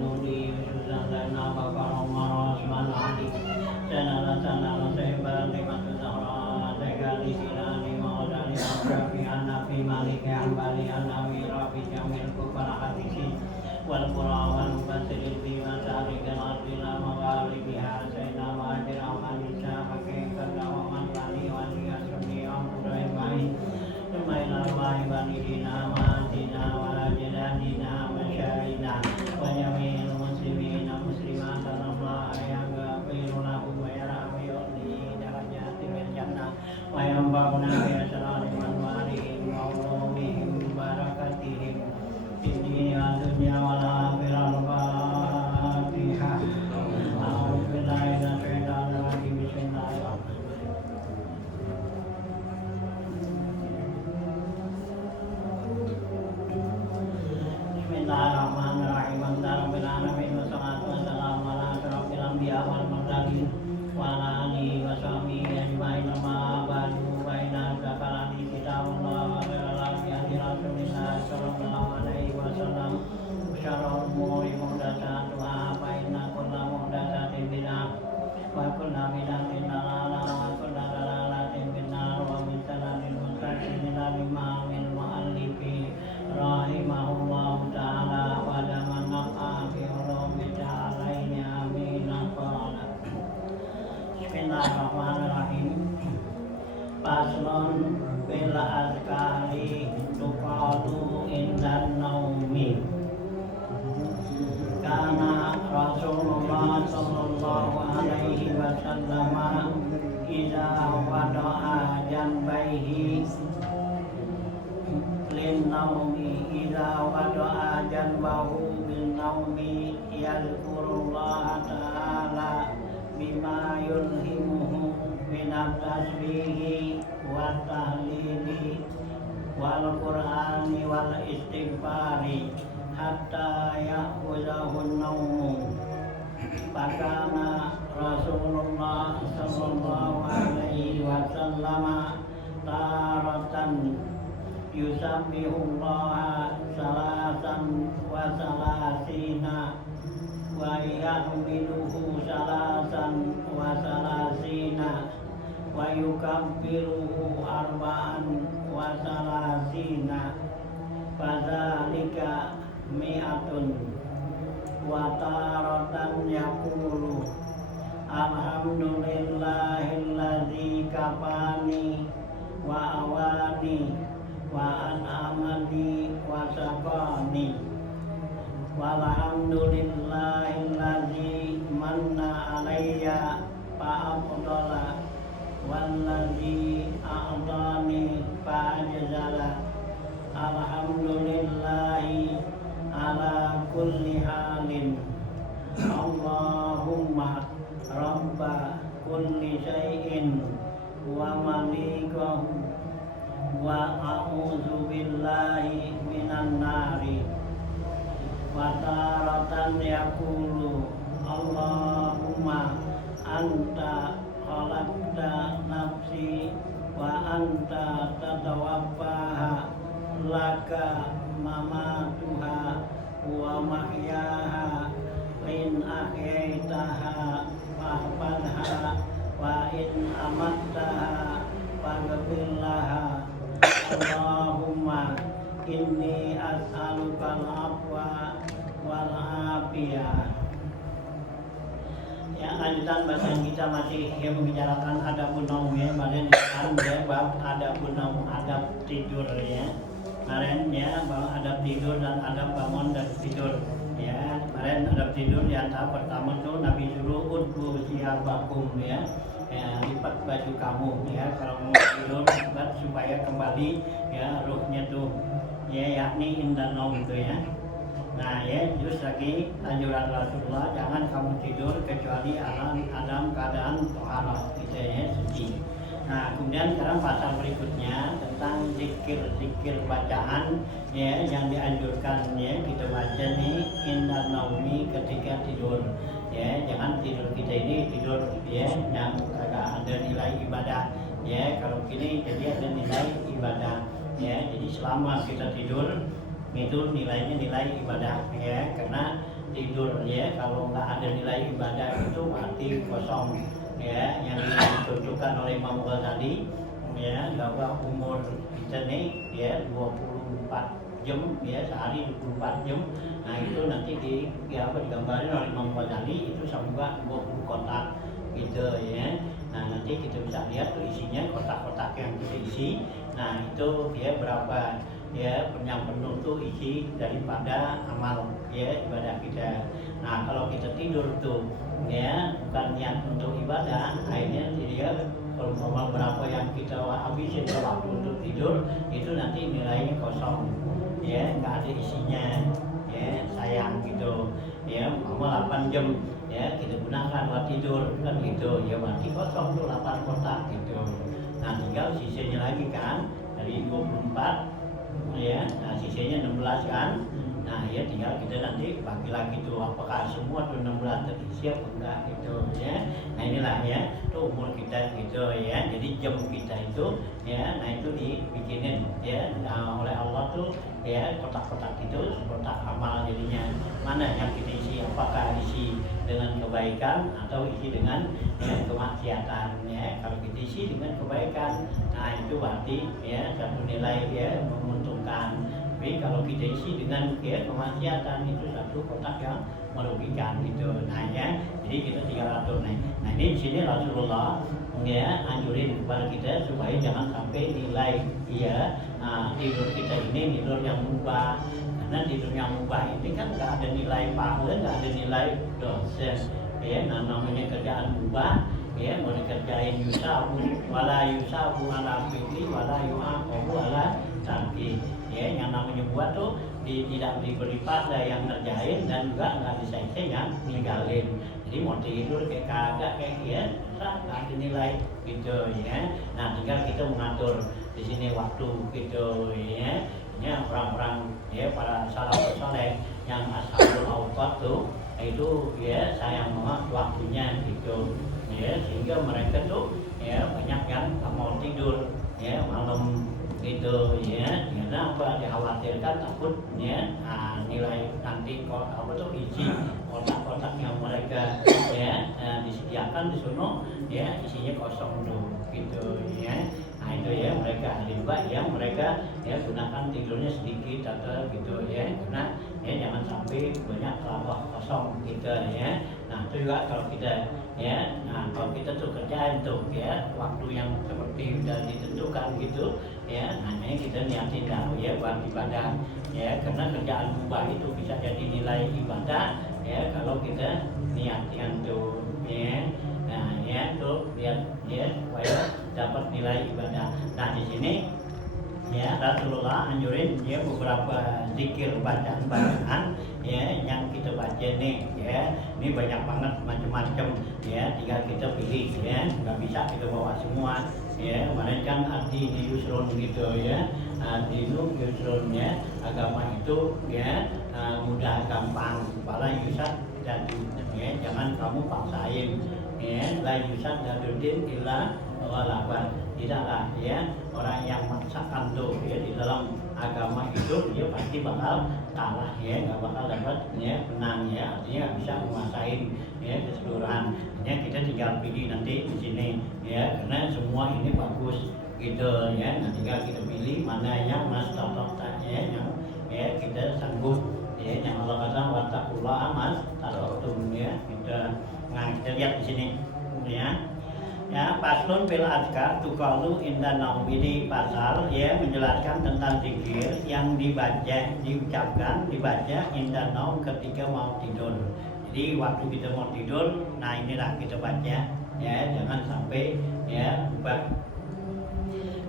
nuri Susan lana bakal maros manadi Sanala sanala seba nikmatu zahra Tegali silani maudani Abrafi anafi malik ambali anawi rafi jamil kupala hadisi Wal qurawan basirin bima sarikan ardila mawali biha Sayyidina wajir amanisa Hakim kadawaman lani wali asuni amudai baik Semaila baik banidina ma'adina walajadadina masyarina Wajamil muslimin muslimat Allah yang gafirullahu wa yarahmiyuni darajati min jannah Wa yamba'una ya salaliman warihim wa ulumihim barakatihim Bidini wa dunya wa al-akhirah al-fatihah A'udzubillahi minasyaitonir rajim Bismillahirrahmanirrahim Bismillahirrahmanirrahim Alhamdulillahirabbil alamin wassalatu wassalamu ala asyrofil anbiya wal mursalin wa ala alihi wa sahbihi ajmain amma ba'du fa inna asdaqal hadithi kitabullah wa khairal hadi rasulillah sallallahu alaihi wasallam wa syarrul umuri muhdatsatuha fa inna kulla muhdatsatin bid'ah wa kulla bid'atin dalalah wa kulla dalalatin finnar wa min sanadil mustaqim ila imamil muallifi rahimahullahu ta'ala wa daman nafa'a fi ulumi ta'alaini amin qala Bismillahirrahmanirrahim Paslon bil azkari tuqadu indan naumi Kana Rasulullah sallallahu alaihi wasallam idza wada'a janbaihi lin naumi idza wada'a janbahu bin naumi yadhkurullah ta'ala bima yulhimuhu min at-tasbihi wa tahlili wal qur'ani wal istighfari hatta ya'khudhahu an-nawm Fakana Rasulullah sallallahu alaihi wasallam taratan yusabbihullaha salasan wa salasina wa yahmiluhu salasan wa salasina wa yukabbiruhu arba'an wa salasina fadzalika mi'atun wa taratan yaqulu alhamdulillahilladzi kafani wa awani wa an'amani wa saqani walhamdulillahilladzi manna alayya fa'afdala walladzi a'tani fa'ajzala alhamdulillahi ala kulli halin Allahumma rabba kulli syai'in wa malikahu wa a'udzu billahi minan nari wa taratan yaqulu Allahumma anta khalaqta nafsi wa anta tatawaffaha laka mamatuha wa mahyaha in ahyaitaha fahfadha wa in amattaha faghfirlaha Allahumma inni as'alukal afwa wal afiyah. Ya, lanjutan bacaan kita masih membicarakan adabun naum ya. Kemarin ya bab adabun naum, adab tidur ya. Kemarin ya bahwa adab tidur dan adab bangun dan tidur ya. Kemarin adab tidur yang tahap pertama tuh Nabi suruh udbu siapakum ya. Ya, lipat baju kamu ya, kalau mau tidur lipat supaya kembali ya ruhnya tuh ya, yakni indan naum itu ya. Nah ya, terus lagi anjuran Rasulullah, jangan kamu tidur kecuali dalam keadaan toharoh gitu ya, suci. Nah kemudian sekarang pasal berikutnya tentang zikir bacaan ya yang dianjurkan ya kita baca nih indan naumi ketika tidur. Ya, jangan tidur kita ini tidur ya yang kagak ada nilai ibadah ya. Kalau gini jadi ada nilai ibadah ya. Jadi selama kita tidur itu nilainya nilai ibadah ya, karena tidur ya, kalau nggak ada nilai ibadah itu berarti kosong ya. Yang ditentukan oleh Imam Ghazali ya, bahwa umur kita nih ya 24 jam ya, sehari 24 jam. Nah itu nanti digambarin oleh Imam Ghazali itu sama 20 kotak gitu ya. Nah nanti kita bisa lihat tuh isinya, kotak-kotak yang kita isi. Nah itu ya berapa ya yang penuh tuh isi daripada amal ya ibadah kita. Nah kalau kita tidur tuh ya bukan niat untuk ibadah, akhirnya dia kalau mau berapa yang kita habisin waktu untuk tidur itu nanti nilainya kosong ya, nggak ada isinya ya, sayang gitu ya. Mau 8 jam ya kita gunakan buat tidur kan gitu ya, berarti kosong tuh 8 kotak gitu. Nah tinggal sisanya lagi kan dari 24 ya, nah sisanya 16 kan. Nah ya tinggal kita nanti bagi lagi tuh apakah semua tuh 16 terisi apa enggak gitu ya. Nah inilah ya tuh umur kita gitu ya. Jadi jam kita itu ya, nah itu dibikinin ya oleh Allah tuh ya, kotak-kotak itu kotak amal jadinya. Mana yang kita isi, apakah isi dengan kebaikan atau isi dengan ya, kemaksiatan ya. Kalau kita isi dengan kebaikan, nah itu berarti ya satu nilai ya menguntungkan. Tapi kalau kita isi dengan ya, kemaksiatan itu satu kotak yang merugikan gitu. Nah ya, jadi kita tinggal atur nih. Nah ini di sini Rasulullah ya anjurin kepada kita supaya jangan sampai nilai ya tidur kita ini tidur yang mubah. Karena tidur yang mubah ini kan nggak ada nilai pahala, nggak ada nilai dosa. Ya, nah, namanya kerjaan mubah ya, mau dikerjain yusabu wala yusabu ala fi'li wala yu'aqabu ala tarki. Ya, yang namanya buat tuh tidak diberi pahala yang ngerjain dan juga nggak diseksa yang ninggalin. Jadi mau tidur kayak kagak kayak ya, nggak ada nilai gitu ya. Nah tinggal kita mengatur di sini waktu gitu ya. Ya orang-orang ya para salafus saleh yang ashabul awqat tuh itu ya sayang banget waktunya gitu ya, sehingga mereka tuh ya banyak yang mau tidur ya malam gitu ya, karena apa, dikhawatirkan takut ya nilai nanti apa tuh isi kotak-kotak yang mereka ya disediakan di sono ya isinya kosong tuh gitu ya. Nah itu ya mereka ada juga yang mereka ya gunakan tidurnya sedikit atau gitu ya, karena ya jangan sampai banyak kelabah kosong gitu ya. Nah itu juga kalau kita ya, nah kalau kita tuh kerjaan tuh ya waktu yang seperti sudah ditentukan gitu ya, hanya kita niatin dah ya buat ibadah ya, karena kerjaan mubah itu bisa jadi nilai ibadah ya kalau kita niatkan tuh ya. Nah ya tuh lihat ya supaya dapat nilai ibadah. Nah di sini ya Rasulullah anjurin ya beberapa zikir bacaan ya yang kita baca nih ya, ini banyak banget macam-macam ya, tinggal kita pilih ya, nggak bisa kita bawa semua ya. Kemarin kan arti di yusrun gitu ya, arti yusrun ya, agama itu ya mudah gampang, kepala yusat dan ya, jangan kamu paksain ya, la yusat dadudin illa walaban, tidaklah ya orang yang memaksakan tuh ya di dalam agama itu dia pasti bakal kalah ya, nggak bakal dapat ya menang ya, artinya nggak bisa menguasain ya keseluruhan. Ya kita tinggal pilih nanti di sini ya, karena semua ini bagus gitu ya. Nah tinggal kita pilih mana yang mas ya, yang ya kita sanggup ya, yang Allah kata wattaqullah mas tarotum ya kita. Nah kita lihat di sini ya. Ya, paslon bil azkar tukalu inda naum, ini pasal ya menjelaskan tentang zikir yang dibaca, diucapkan, dibaca inda naum ketika mau tidur. Jadi waktu kita mau tidur, nah inilah kita baca ya, jangan sampai ya lupa.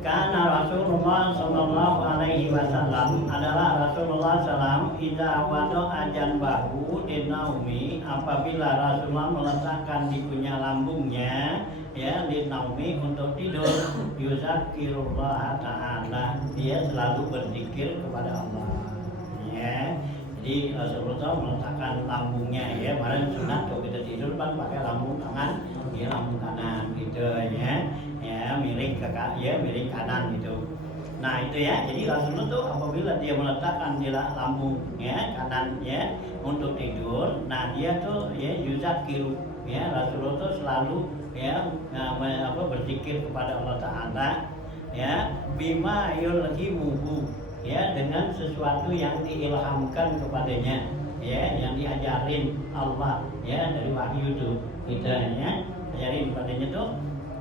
Karena Rasulullah Sallallahu Alaihi Wasallam adalah Rasulullah Sallam idza wado ajan bahu dinaumi, apabila Rasulullah meletakkan di punya lambungnya ya dinaumi untuk tidur, yuzakirullah ta'ala, dia selalu berzikir kepada Allah ya. Jadi Rasulullah meletakkan lambungnya ya, kemarin sunat kalau kita tidur kan pakai lambung tangan ya, lambung kanan gitu ya, ya miring ke ya miring kanan gitu. Nah itu ya, jadi Rasulullah tuh apabila dia meletakkan di lambung ya kanannya untuk tidur, nah dia tuh ya yuzakiru ya, Rasulullah tuh selalu ya berzikir kepada Allah Taala ya, bima yulhimuhu ya, dengan sesuatu yang diilhamkan kepadanya ya, yang diajarin Allah ya dari wahyu itu kita ya, ajarin kepadanya tuh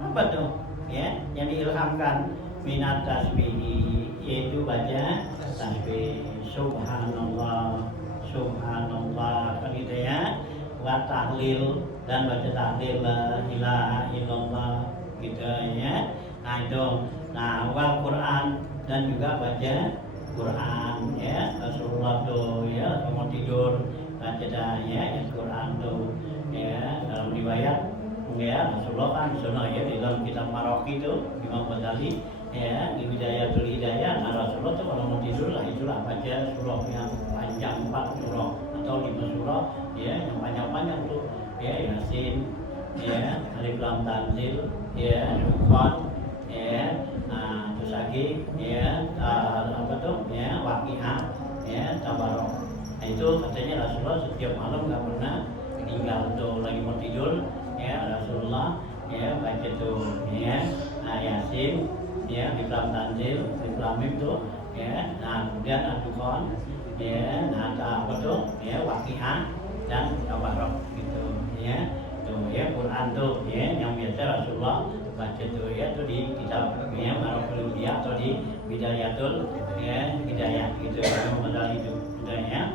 apa tuh ya, yang diilhamkan minat tasbihi, yaitu baca tasbih subhanallah subhanallah kan gitu ya, wa tahlil dan baca tahlil la ilaha illallah gitu ya. Nah itu, nah wal Quran dan juga baca Quran ya, Rasulullah tuh ya mau tidur baca dah ya Quran tuh ya, dalam riwayat ya Rasulullah kan sunnah ya, di dalam kitab Maraqi itu Imam Ghazali ya di Bidayatul Hidayah. Nah Rasulullah tuh kalau mau tidur lah itulah baca surah yang panjang 4 surah atau 5 surah ya, yang panjang-panjang tuh ya, Yasin ya, Alif Lam Tanzil ya, Dukhan ya, nah terus lagi ya apa tuh ya, Waqiah ya, Tabarok. Nah itu katanya Rasulullah setiap malam nggak pernah tinggal tuh lagi mau tidur ya, Rasulullah ya baca tuh ya, Yasin ya, Alif Lam Tanzil, Alif Lam Mim tuh ya, nah kemudian Ad-Dukhan ya, nah apa tuh ya, Waqiah dan Tabarok gitu ya. Tuh ya Quran tuh ya yang biasa Rasulullah baca tuh ya, tuh di kitab ya Maraqul Hidayah atau di Bidayatul ya Hidayah gitu ya, modal itu gitu ya.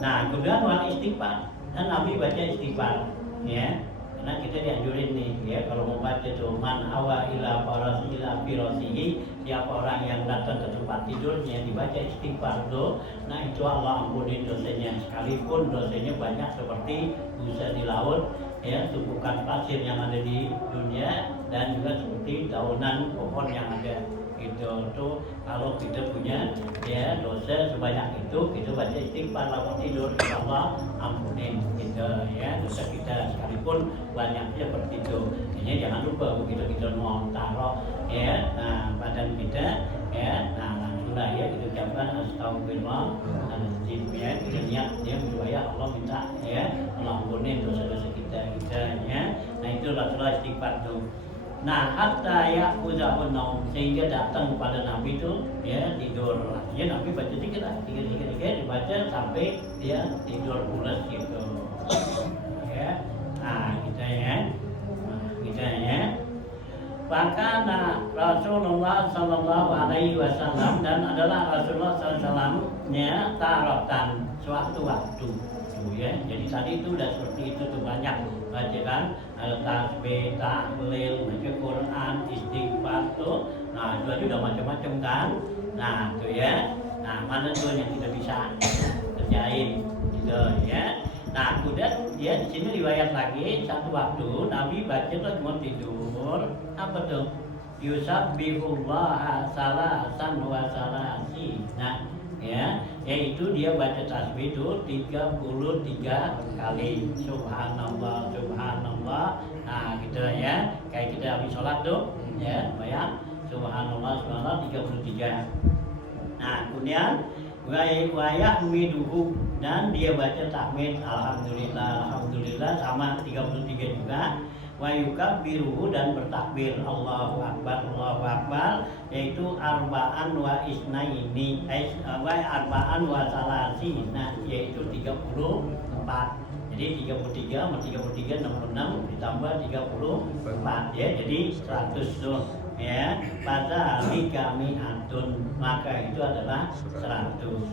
Nah kemudian wal istighfar, dan Nabi baca istighfar ya, karena kita dianjurin nih ya kalau mau baca tuh man awa ila faras ila firasihi, siapa orang yang datang ke tempat tidurnya dibaca istighfar tuh, nah itu Allah ampunin dosanya, sekalipun dosanya banyak seperti busa di laut ya, tumpukan pasir yang ada di dunia, dan juga seperti daunan pohon yang ada gitu tuh. Kalau kita punya ya dosa sebanyak itu, kita baca istighfar lalu tidur, Allah ampunin gitu ya dosa kita sekalipun banyaknya seperti itu. Ini jangan lupa begitu kita mau taruh ya, nah badan kita ya, nah langsunglah ya kita ucapkan astagfirullahaladzim ya, kita niat ya supaya Allah minta ya Allah ampunin dosa-dosa kita ya. Nah itu Rasulullah istighfar tuh. Nah hatta ya'khudhahun naum, sehingga datang kepada Nabi itu ya tidur. Ya Nabi baca tiga dibaca sampai dia tidur pulas gitu ya. Nah kita ya Fakana Rasulullah Sallallahu Alaihi Wasallam, dan adalah Rasulullah Sallallahu nya tarotan sewaktu-waktu ya. Jadi tadi itu udah seperti itu tuh, banyak bacaan tasbih, tahlil, baca Quran, istighfar tuh. Nah itu aja udah macam-macam kan. Nah tuh ya. Nah mana tuh yang kita bisa kerjain gitu ya. Nah kemudian ya di sini riwayat lagi satu waktu Nabi baca tuh mau tidur apa tuh? Yusabbihullaha salasan wa salasi. Nah ya, yaitu dia baca tasbih itu 33 kali. Subhanallah, subhanallah. Nah gitu ya, kayak kita habis sholat tuh ya, bayang subhanallah, subhanallah 33. Nah kemudian wa yahmiduhu, dan dia baca tahmid alhamdulillah, alhamdulillah sama 33 juga. Wa yukabbiruhu, dan bertakbir Allahu Akbar, Allahu Akbar, yaitu arba'an wa isnaini wa arba'an wa salasina, yaitu 34. Jadi 33 sama 33 66 ditambah 34 ya, jadi 100 tuh ya. Pada kami atun, maka itu adalah 100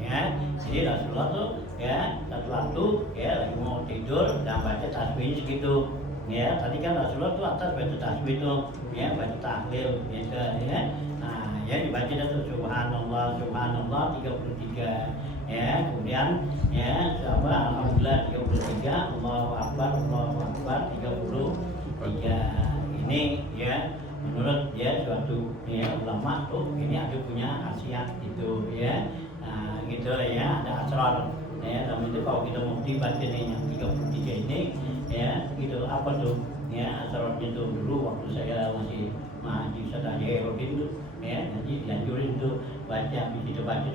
ya. Jadi Rasulullah tuh ya satu waktu ya lagi mau tidur dan baca tasbih segitu ya. Tadi kan Rasulullah tuh atas baca tasbih tuh ya, baca tahlil gitu ya. Nah ya dibaca tuh subhanallah, subhanallah 33 ya. Kemudian ya sama alhamdulillah 33, Allahu Akbar, Allahu Akbar 33. Ini ya menurut ya suatu ya ulama tuh ini ada punya khasiat itu ya. Nah gitu ya, ada asrar ya. Dalam itu kalau kita mau dibaca nih yang 33 ini ya gitu, apa tuh ya asrarnya tuh. Dulu waktu saya masih mahasiswa dari Erodin tuh ya. Jadi dianjurin tuh baca, kita baca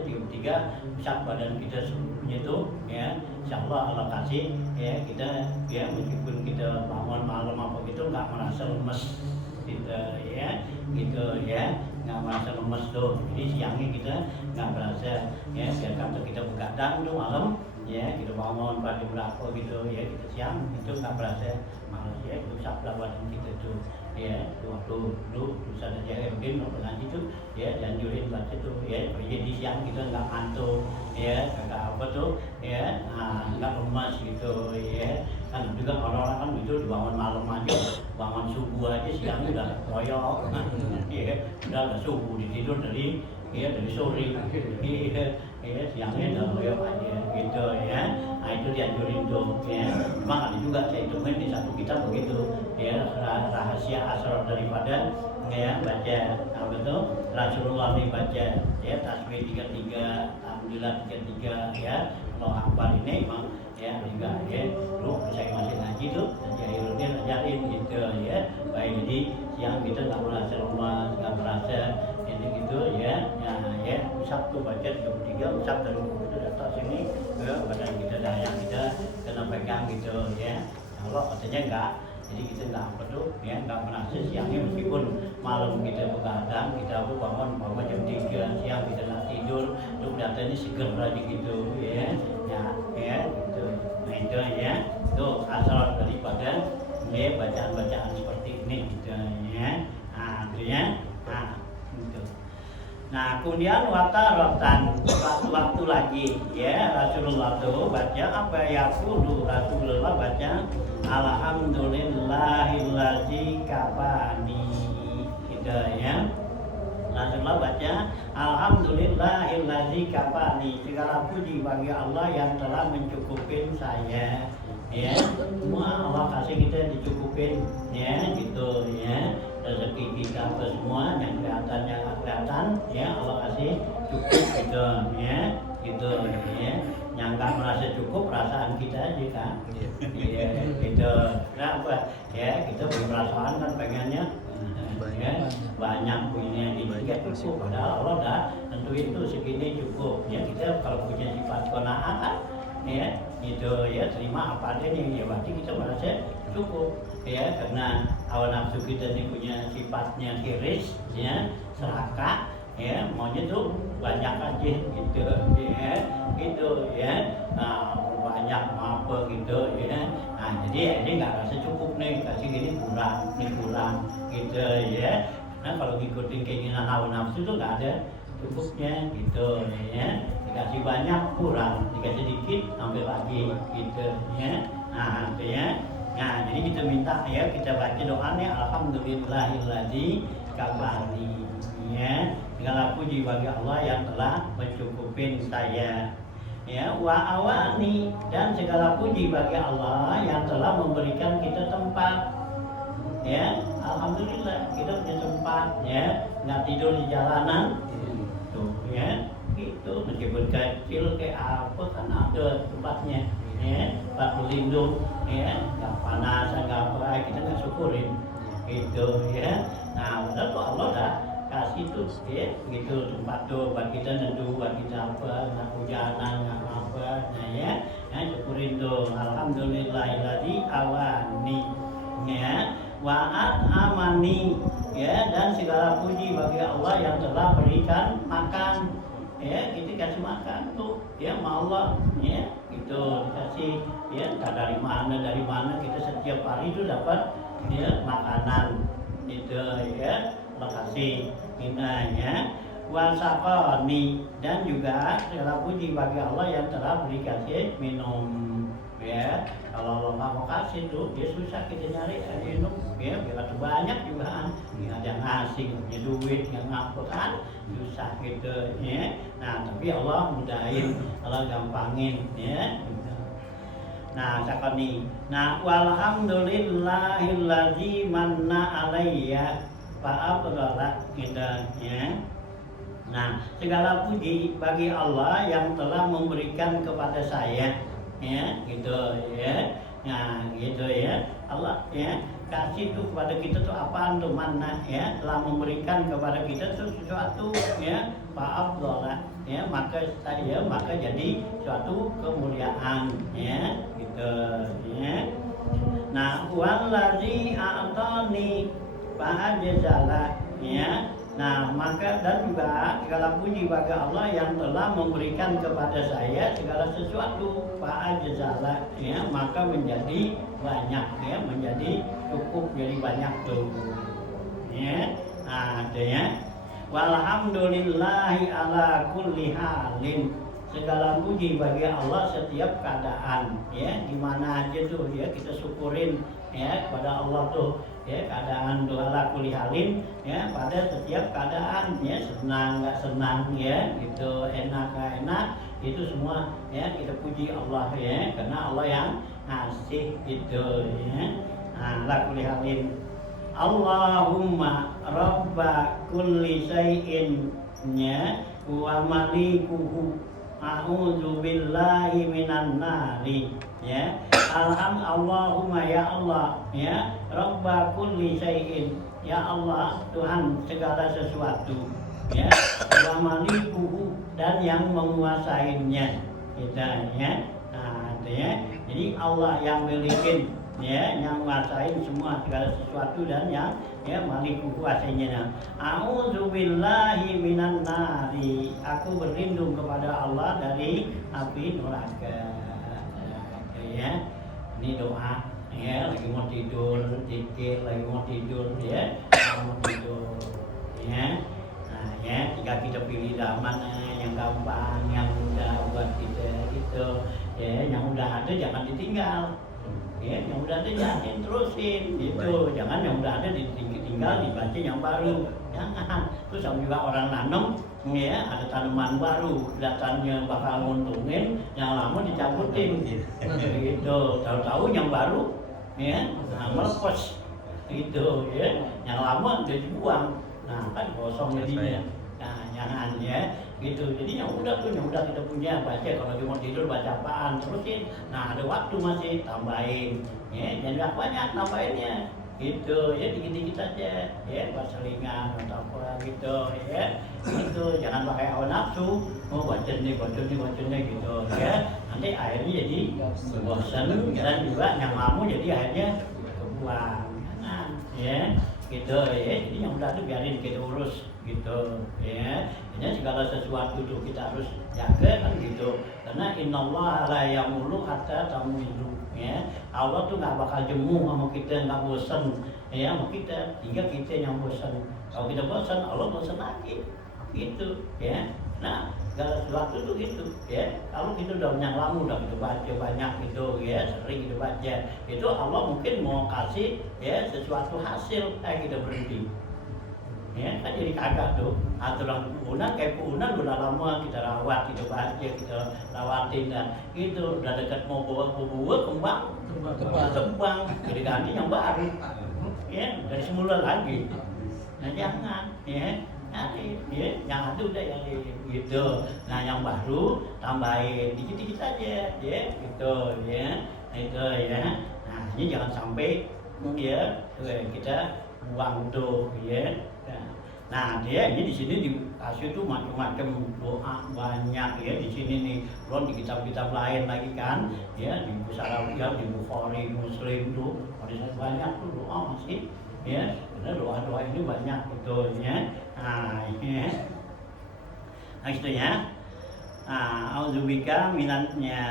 3 usap badan kita seluruhnya tuh ya. Insyaallah Allah kasih ya kita ya, meskipun kita bangun malam apa gitu nggak merasa lemes kita ya, gitu ya, nggak merasa lemes tuh. Jadi siangnya kita nggak merasa ya, biar kata kita begadang tuh malam ya, kita bangun pagi berapa gitu ya, kita siang itu nggak merasa malas ya, itu sabda badan kita tuh ya. Waktu dulu Ustaz Jahidin nanti tuh ya dianjurin baca tuh ya, jadi siang kita nggak ngantuk ya, nggak apa tuh ya, nggak lemas gitu ya. Kan juga orang-orang kan itu dibangun malam aja, bangun subuh aja siangnya udah royok ya, udah subuh tidur dari ya, dari sore ya, siangnya udah royok aja gitu ya. Nah itu dianjurin tuh ya. Memang ada juga saya hitungin di satu kitab begitu ya, rahasia asrar daripada ya baca apa tuh Rasulullah dibaca ya tasbih 33, alhamdulillah 33 ya, Allah Akbar ini memang ya juga ya. Lu saya masih ngaji tuh Haji Hairudin ajarin gitu ya, baik jadi siang kita nggak merasa lemas, nggak merasa ini gitu ya. Ya usap tuh baca 33, usap dari mulut ke atas sini ke badan kita, daya kita kena pegang gitu ya. Allah katanya enggak, jadi kita nggak apa tuh ya, nggak merasa siangnya meskipun malam kita begadang, kita bangun jam 3 siang kita nggak tidur, tuh kelihatannya seger aja gitu ya, ya gitu. Nah itu ya, tuh asal daripada ya bacaan-bacaan seperti ini gitu ya. Nah itu ya, nah gitu. Nah kemudian rotan waktu lagi ya, Rasulullah tuh baca apa ya, kudu Rasulullah baca alhamdulillahillazi kafani gitu ya. Rasulullah baca alhamdulillahillazi kafani, segala puji bagi Allah yang telah mencukupin saya ya. Semua Allah kasih kita dicukupin ya gitu ya, rezeki kita apa semua yang kelihatan yang nggak kelihatan ya, Allah kasih cukup gitu ya, gitu ya. Yang nggak merasa cukup perasaan kita aja kan ya, gitu. Kenapa ya, kita berperasaan kan pengennya ya, banyak punya dikit cukup, padahal Allah dah tentuin itu segini cukup ya. Kita kalau punya sifat qanaah kan ya gitu ya, terima apa adanya ya, berarti kita merasa cukup ya. Karena hawa nafsu kita ini punya sifatnya kiris ya, serakah ya, maunya tuh banyak aja gitu ya, gitu ya. Nah banyak apa gitu ya. Nah jadi ini nggak rasa cukup nih, kasih gini kurang gitu ya. Nah kalau ngikutin keinginan hawa nafsu tuh nggak ada cukupnya gitu ya. Dikasih banyak kurang, dikasih dikit ambil lagi gitu ya. Nah itu ya. Nah jadi kita minta ya, kita baca doanya alhamdulillahilladzi kafani ya, segala puji bagi Allah yang telah mencukupin saya ya. Wa awani, dan segala puji bagi Allah yang telah memberikan kita tempat ya. Alhamdulillah kita punya tempat ya, nggak tidur di jalanan tuh ya gitu. Meskipun kecil kayak apa kan ada tempatnya ya, tempat berlindung ya, nggak panas nggak apa, kita nggak syukurin gitu ya. Nah padahal tuh Allah dah kasih tuh ya gitu tempat tuh buat kita neduh, buat kita apa, nggak hujanan nggak apa. Nah ya, syukurin tuh alhamdulillahilladzi awani ya, wa'at amani ya, dan segala puji bagi Allah yang telah berikan makan ya. Kita kasih makan tuh ya sama Allah ya gitu, dikasih ya, entah dari mana kita setiap hari itu dapat ya makanan gitu ya. Makasih minanya wasaqani, dan juga segala puji bagi Allah yang telah beri kasih minum ya. Kalau Allah nggak mau kasih tuh dia susah kita nyari air minum ya, biar banyak juga nggak ada ngasih, nggak punya duit, nggak ngapa kan, susah gitu ya. Nah tapi Allah mudahin, Allah gampangin ya. Nah sakoni, nah walhamdulillahilladzi manna alayya fa'afdala kita ya. Nah segala puji bagi Allah yang telah memberikan kepada saya ya gitu ya. Nah gitu ya, Allah ya kasih tuh kepada kita tuh apaan tuh, mana ya, telah memberikan kepada kita tuh sesuatu ya, fa'afdhala ya, maka jadi suatu kemuliaan ya gitu ya. Nah wallazi a'tani fa'ajzala ya. Nah maka dan juga segala puji bagi Allah yang telah memberikan kepada saya segala sesuatu, fa'ajzala ya, maka menjadi banyak ya, menjadi cukup, jadi banyak tuh ya. Nah ada ya, walhamdulillahi ala kulli halin, segala puji bagi Allah setiap keadaan ya, di mana aja tuh ya kita syukurin ya kepada Allah tuh ya, keadaan tuh ala kulli halin ya, pada setiap keadaan ya, senang nggak senang ya gitu, enak nggak enak, itu semua ya kita puji Allah ya, karena Allah yang ngasih gitu ya. Nah, ala kulli halin, Allahumma rabba kulli syai'in ya wa malikuhu a'udzu billahi minan nari ya. Allahumma ya Allah ya, rabba kulli syai'in ya Allah, Tuhan segala sesuatu ya, wa malikuhu, dan yang menguasainya kita ya. Nah ya, jadi Allah yang milikin ya, yang menguasai semua segala sesuatu, dan yang ya malikuhu kuasanya. A'udzubillahi minan nari, aku berlindung kepada Allah dari api neraka ya. Ini doa ya, lagi mau tidur dikit, lagi mau tidur ya, mau tidur ya. Nah ya, jika kita pilih zaman yang gampang, yang mudah buat kita gitu ya, yang udah ada jangan ditinggal ya, yang udah ada jangan terusin gitu, jangan yang udah ada ditinggal, dibaca yang baru, jangan. Terus juga orang nanam ya, ada tanaman baru, kelihatannya bakal nguntungin, yang lama dicabutin gitu, tahu-tahu yang baru ya, nah, melepos gitu ya, yang lama udah dibuang, nah kan kosong jadinya. Nah jangan ya gitu, jadi yang udah tuh, yang udah kita punya baca, kalau lagi mau tidur baca apaan terusin, nah ada waktu masih tambahin ya, jangan banyak tambahinnya gitu ya, dikit-dikit aja ya, buat selingan atau apa gitu ya, itu jangan pakai hawa nafsu, mau baca nih gitu ya, nanti akhirnya jadi bosan, dan juga yang lama jadi akhirnya kebuang ya gitu ya. Jadi yang udah tuh biarin kita urus gitu ya, ini segala sesuatu tuh kita harus jaga kan gitu, karena innallaha la yamulu hatta tamuilu ya, Allah tuh nggak bakal jemu sama kita, nggak bosan ya sama kita, hingga kita yang bosan. Kalau kita bosan, Allah bosan lagi gitu ya. Nah segala sesuatu tuh gitu ya, kalau kita udah yang lama, udah kita baca banyak gitu ya, sering kita baca itu, Allah mungkin mau kasih ya sesuatu hasil, kita berhenti ya, kan jadi kagak tuh. Aturan puunan kayak puunan udah lama kita rawat, kita baca, kita rawatin, dan itu udah dekat mau bawa kembang jadi ganti yang baru ya, dari semula lagi. Nah jangan ya, nanti ya yang ada udah yang gitu, nah yang baru tambahin dikit-dikit aja ya gitu ya, itu ya. Nah ini jangan sampai ya kita buang tuh ya. Nah dia ini di sini dikasih tuh macam-macam doa banyak ya, di sini nih, belum di kitab-kitab lain lagi kan ya, di Musarabiyah, di Bukhari, Muslim tuh ada banyak tuh doa masih ya, karena doa-doa ini banyak gitu ya. Nah ini nah itu ya. Auzubika minannya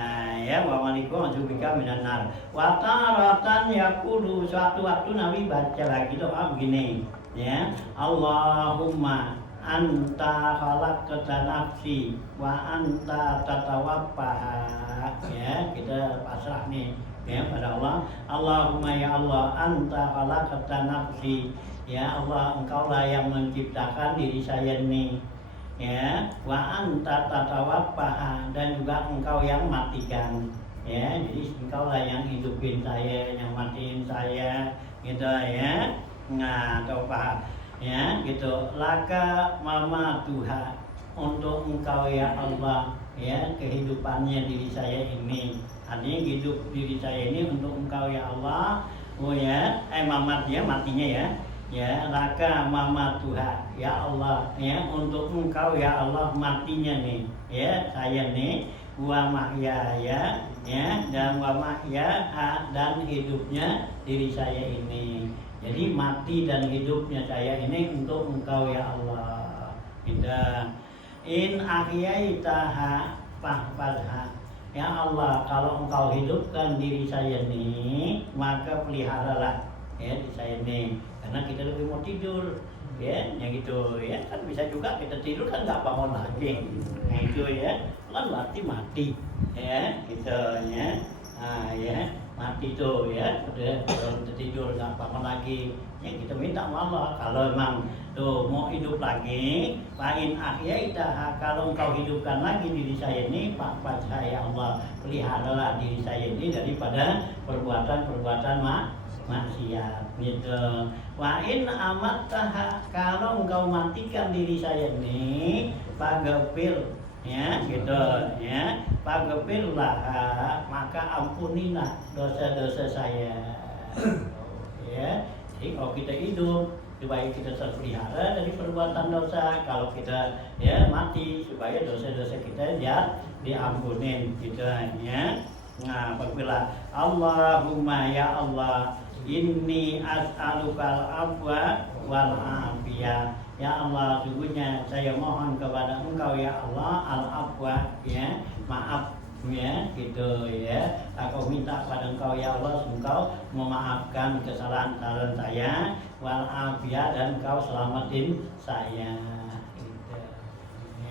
ya, wa maliku auzubika minan nar. Wa taratan yaqulu, suatu waktu Nabi baca lagi doa begini ya, Allahumma anta khalaqta nafsi wa anta tatawaffaha ya, kita pasrah nih ya pada Allah. Allahumma ya Allah, anta khalaqta nafsi ya Allah, engkaulah yang menciptakan diri saya ini ya, wa anta tatawaffaha, dan juga engkau yang matikan ya, jadi engkaulah yang hidupin saya, yang matiin saya gitu ya. Nah taubat ya gitu, laka mama Tuhan, untuk engkau ya Allah ya, kehidupannya diri saya ini artinya hidup diri saya ini untuk Engkau ya Allah. Oh ya, mamat ya, matinya ya. Ya, laka mamatuha ya Allah, ya untuk Engkau ya Allah matinya nih, ya saya nih, wa mahya ya, dan wa mahya dan hidupnya diri saya ini. Jadi mati dan hidupnya saya ini untuk Engkau ya Allah. Kita in ahyaitaha fahfadha. Ya Allah, kalau Engkau hidupkan diri saya ini, maka peliharalah ya di saya ini. Karena kita lebih mau tidur, ya gitu ya kan bisa juga kita tidur kan nggak bangun lagi, nah itu ya kan berarti mati, ya gitu ya, ya mati tuh ya udah kalau kita tidur nggak bangun lagi, ya kita minta sama Allah kalau memang tuh mau hidup lagi, lain ahyaitaha kalau Engkau hidupkan lagi diri saya ini, Pak saya Allah peliharalah diri saya ini daripada perbuatan-perbuatan maksiat gitu. Wa in amattaha kalau Engkau matikan diri saya ini, paghfir ya gitu ya, paghfirlah maka ampunilah dosa-dosa saya. Ya, jadi kalau kita hidup supaya kita terpelihara dari perbuatan dosa, kalau kita ya mati supaya dosa-dosa kita diampunin gitu ya. Nah, apabila Allahumma ya Allah inni as'alukal afwa wal afiyah. Ya Allah, sungguhnya saya mohon kepada Engkau ya Allah al-afwa ya, maaf ya gitu ya. Aku minta pada Engkau ya Allah, Engkau memaafkan kesalahan-kesalahan saya, wal afiyah dan Engkau selamatin saya gitu.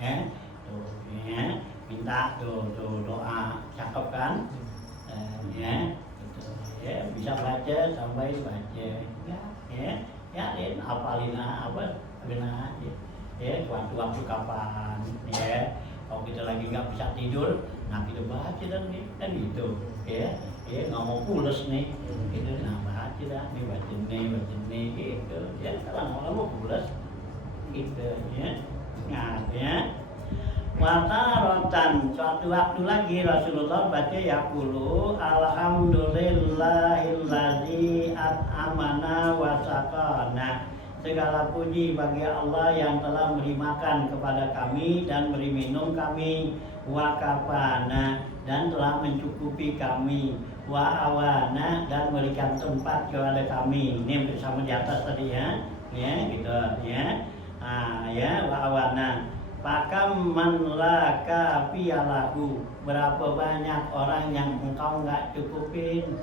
Ya. Tuh ya, minta tuh doa cakep kan? Ya. Ya, bisa baca sampai baca ya dan hafalina apa benar ya waktu kapan ya kalau kita lagi nggak bisa tidur nah kita baca dan gitu ya nggak mau pulas nih itu nah baca dah nih baca nih gitu ya kalau mau pulas gitu ya nah ya. Wataratan suatu waktu lagi Rasulullah baca yaqulu alhamdulillahilladzi at'amana wa saqana. Segala puji bagi Allah yang telah memberi makan kepada kami dan beri minum kami, wa kafana dan telah mencukupi kami, wa awana dan memberikan tempat kepada kami. Ini bersama di atas tadi ya gitu ya. Ya wa awana. Pakam man la kafiyalahu, berapa banyak orang yang Engkau nggak cukupin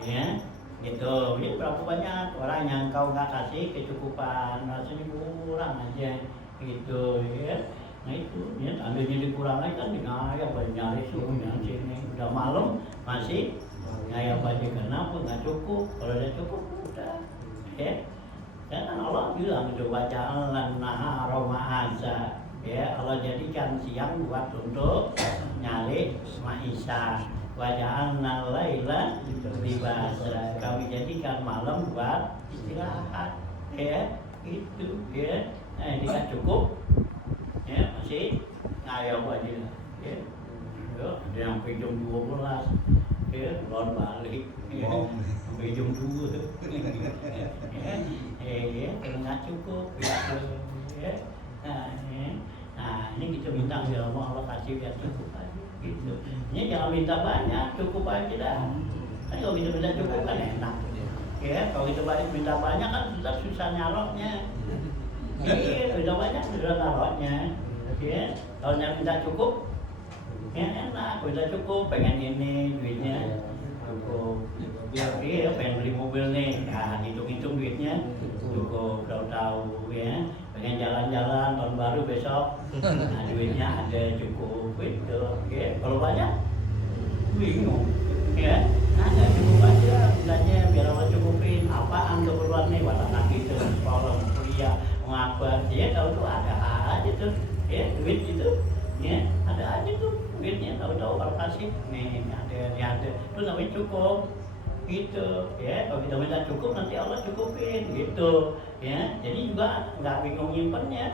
ya gitu ya, berapa banyak orang yang Engkau nggak kasih kecukupan, rasanya kurang aja gitu ya. Nah itu ya tandanya dikurang lagi kan ngayap nyari suhunya sini udah malam masih ngayap aja kenapa nggak cukup, kalau udah cukup udah ya. Dan Allah bilang itu waja'alna nahara ma'asa ya, Allah jadikan siang buat untuk nyari ma'isa, waja'alna laila libasa kami jadikan malam buat istirahat ya itu ya. Nah ini kan cukup ya masih ngayap aja ya. Ada yang jam 12 ya belum balik ya. Sampai jam 2 ya nggak cukup ya. Nah ini kita minta ya Allah kasih biar cukup aja gitu. Ini jangan minta banyak, cukup aja dah. Kan kalau kita minta cukup kan enak ya. Kalau kita minta banyak kan susah nyaloknya. Iya, minta banyak susah nyaloknya ya. Kalau minta cukup ya enak, minta cukup pengen ini duitnya cukup. Iya, pengen beli mobil nih, nah hitung-hitung duitnya cukup, tahu-tahu ya. Pengen jalan-jalan tahun baru besok, nah duitnya ada cukup gitu. Ya, kalau banyak bingung, ya. Nah nggak cukup aja, bilangnya biar Allah cukupin. Apaan keperluan nih, buat anak itu, sekolah, kuliah, mau apa? Ya tahu tuh ada aja tuh, ya duit itu, ya ada aja tuh duitnya, tahu-tahu kalau kasih nih ada, itu namanya cukup. Gitu ya, kalau kita minta cukup nanti Allah cukupin gitu ya. Jadi juga nggak bingung nyimpennya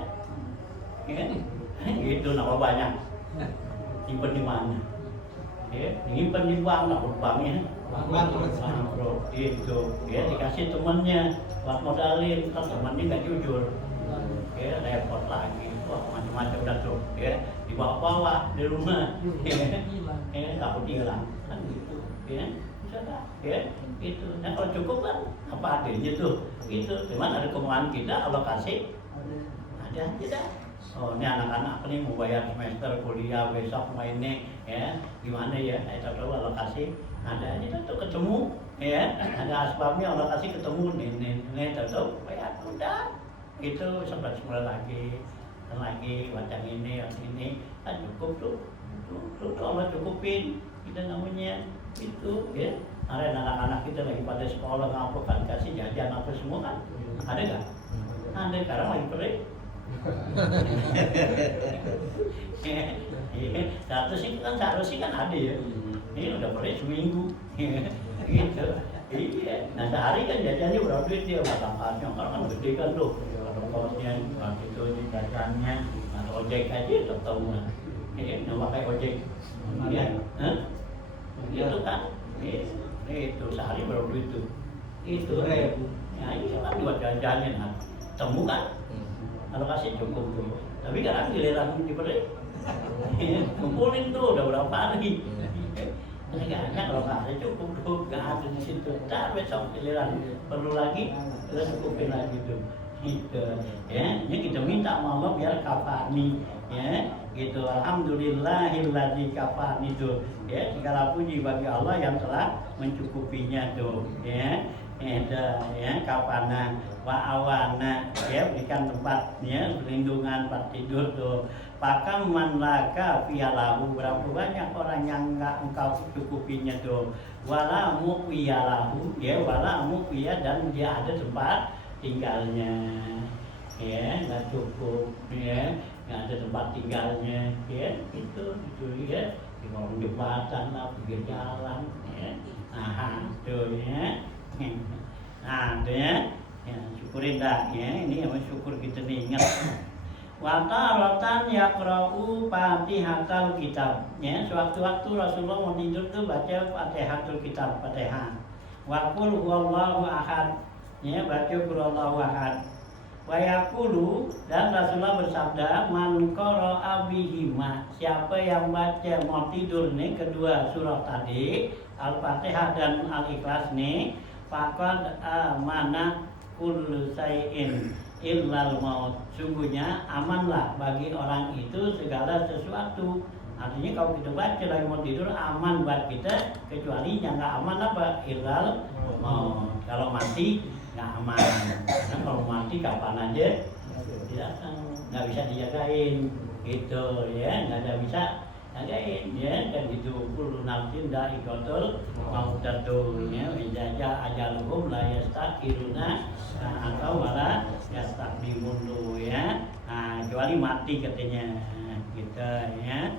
ya gitu, nama banyak nyimpen di mana ya nyimpen di bank lah banknya bangkrut itu ya dikasih temennya buat modalin kan temennya nggak jujur ya repot lagi wah macam-macam dah tuh ya dibawa-bawa di rumah ya takut hilang kan gitu ya sudah ya itu nah kalau cukup kan apa adanya tuh itu cuman ada kemauan kita alokasi ada tidak. Oh ini anak-anak nih mau bayar semester kuliah besok mainnya ya gimana ya saya tahu alokasi ada aja tuh ketemu ya ada asbabnya alokasi ketemu nih tahu bayar udah itu semula lagi dan lagi macam ini kan cukup tuh Allah cukupin kita namanya itu ya ada anak-anak kita lagi pada sekolah apa kan kasih jajan apa semua kan ada nggak ada sekarang lagi perih seharusnya kan ada ya ini udah perih seminggu gitu iya nah sehari kan jajannya berapa duit dia matangkannya karena kan gede kan tuh ada kosnya gitu jajannya atau ojek aja ketahuan nggak pakai ojek ya itu kan itu sehari berapa duit tuh itu ya ini kan buat jajannya nah temu kan alokasi cukup tuh tapi kadang giliran diberi kumpulin tuh udah berapa hari nggak ada kalau nggak ada cukup tuh nggak ada di situ ntar besok giliran perlu lagi kita cukupin lagi tuh gitu ya ini kita minta sama Allah biar kafani ya gitu alhamdulillahilladzi kafani tuh ya segala puji bagi Allah yang telah mencukupinya tuh ya ya kafana wa awana ya berikan tempat ya perlindungan tempat tidur tuh pakam man laka fiyalahu berapa banyak orang yang enggak engkau cukupinya tuh wala muqiyalahu ya wala muqiya dan dia ada tempat tinggalnya ya enggak cukup ya enggak ada tempat tinggalnya ya itu ya di bawah jembatan lah pinggir jalan ya nah tuh ya nah tuh ya syukurin dah ya ini yang syukur kita nih ingat wataratan yaqra'u Fatihatul Kitab ya sewaktu-waktu Rasulullah mau tidur tuh baca Fatihatul Kitab Fatihah wa qul huwallahu ahad ya baca qul huwallahu ahad wa yaqulu dan Rasulullah bersabda man qara'a bihima siapa yang baca mau tidur nih kedua surah tadi Al-Fatihah dan Al-Ikhlas nih faqad amana kullu syai'in illal maut sungguhnya amanlah bagi orang itu segala sesuatu artinya kalau kita baca lagi mau tidur aman buat kita kecuali yang nggak aman apa illal maut kalau mati nggak aman karena kalau mati kapan aja tidak nggak bisa dijagain gitu ya nggak ada bisa jagain ya dan itu kullu nafsin dha'iqatul maut ya menjaga ajaluhum la yastaqiruna atau wala yastaqdimun ya nah kecuali mati katanya gitu ya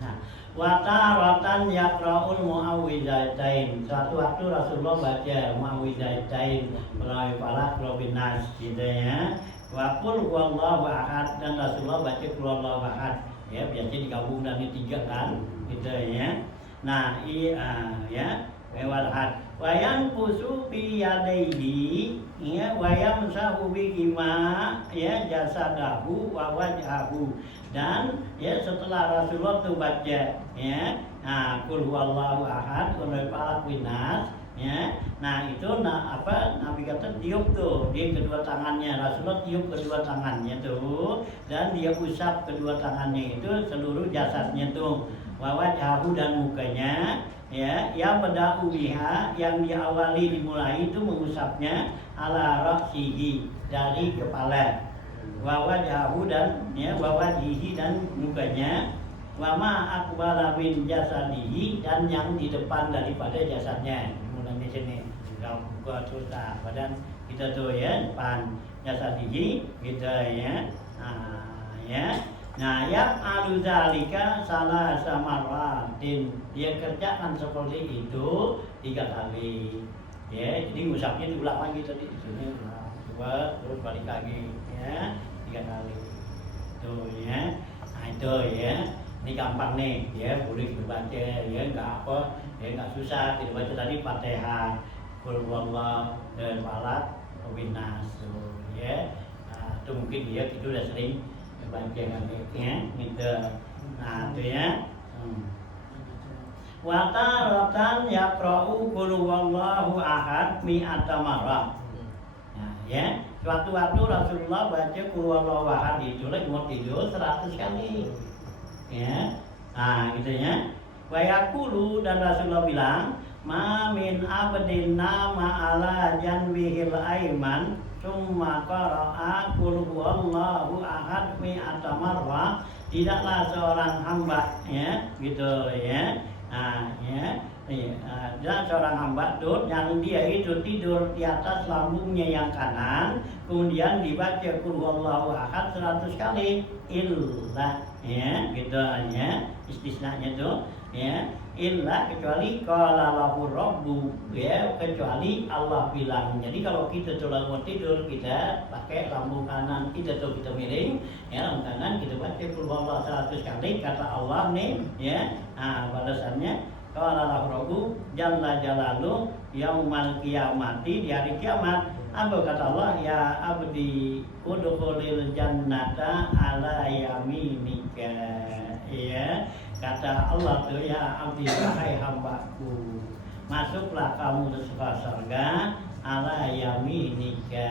nah wataratan yaqra'ul mu'awwidzatain suatu waktu Rasulullah baca mu'awwidzatain melalui falaq robin nas gitu ya wa qul huwallahu ahad dan Rasulullah baca qul huwallahu ahad ya biasanya digabung dari 3 kan gitu ya nah ya wal-had wayan pusu bi yadaihi ya wayam sahu bihima ya jasadahu wa wajhahu dan ya setelah Rasulullah tuh baca ya nah qul huwallahu ahad oleh para winas ya nah itu Nabi kata tiup tuh di kedua tangannya Rasulullah tiup kedua tangannya tuh dan dia usap kedua tangannya itu seluruh jasadnya tuh wajhahu dan mukanya ya yang beda'u biha yang diawali dimulai itu mengusapnya ala ra'sihi dari kepala wajhahu dan ya wajhihi dan mukanya wa ma aqbala min jasadihi dan yang di depan daripada jasadnya mulai di sini kalau buka susah badan kita tuh ya depan jasadihi gitu ya ya nah yang aluzalika salah samaratin dia kerjakan seperti itu 3 kali ya jadi ngusapnya diulang lagi tadi di sini coba terus balik lagi ya 3 kali tuh ya nah itu ya Ini gampang nih, ya boleh dibaca, ya nggak apa, ya nggak susah. Dibaca tadi Fatihah, Qul huwallahu dan Falaq, Nas, ya. Nah, itu mungkin dia itu udah sering baca ya, gitu. Nah itu ya. Wataratan yaqra'u Qul huwallahu ahad mi'ata marrah. Nah, ya, suatu waktu Rasulullah baca Qul huwallahu ahad itu lagi mau tidur 100 kali. Ya. Nah, gitu ya. Wa yaqulu dan Rasulullah bilang, "Ma min abdin nama ala janbihil aiman summa qara'a Qul huwallahu ahad mi'ata marrah." Tidaklah seorang hamba ya, gitu ya. Nah, ya. Dan seorang hamba tuh yang dia itu tidur di atas lambungnya yang kanan, kemudian dibaca Qul huwallahu ahad 100 kali, illa ya, gitu ya. Istisnanya tuh ya, illa kecuali qala lahu rabbu ya, kecuali Allah bilang. Jadi kalau kita tuh mau tidur, kita pakai lambung kanan kita tuh, kita miring ya, lambung kanan kita baca Qul huwallahu 100 kali, kata Allah nih ya. Nah, balasannya qala lahu rabbu jalla jalalu yaumal qiyamati, di hari kiamat. Apa kata Allah? Ya abdi udkhulil jannata ala yaminika. Ya, kata Allah tuh, ya abdi, wahai hambaku, masuklah kamu ke surga ala yaminika,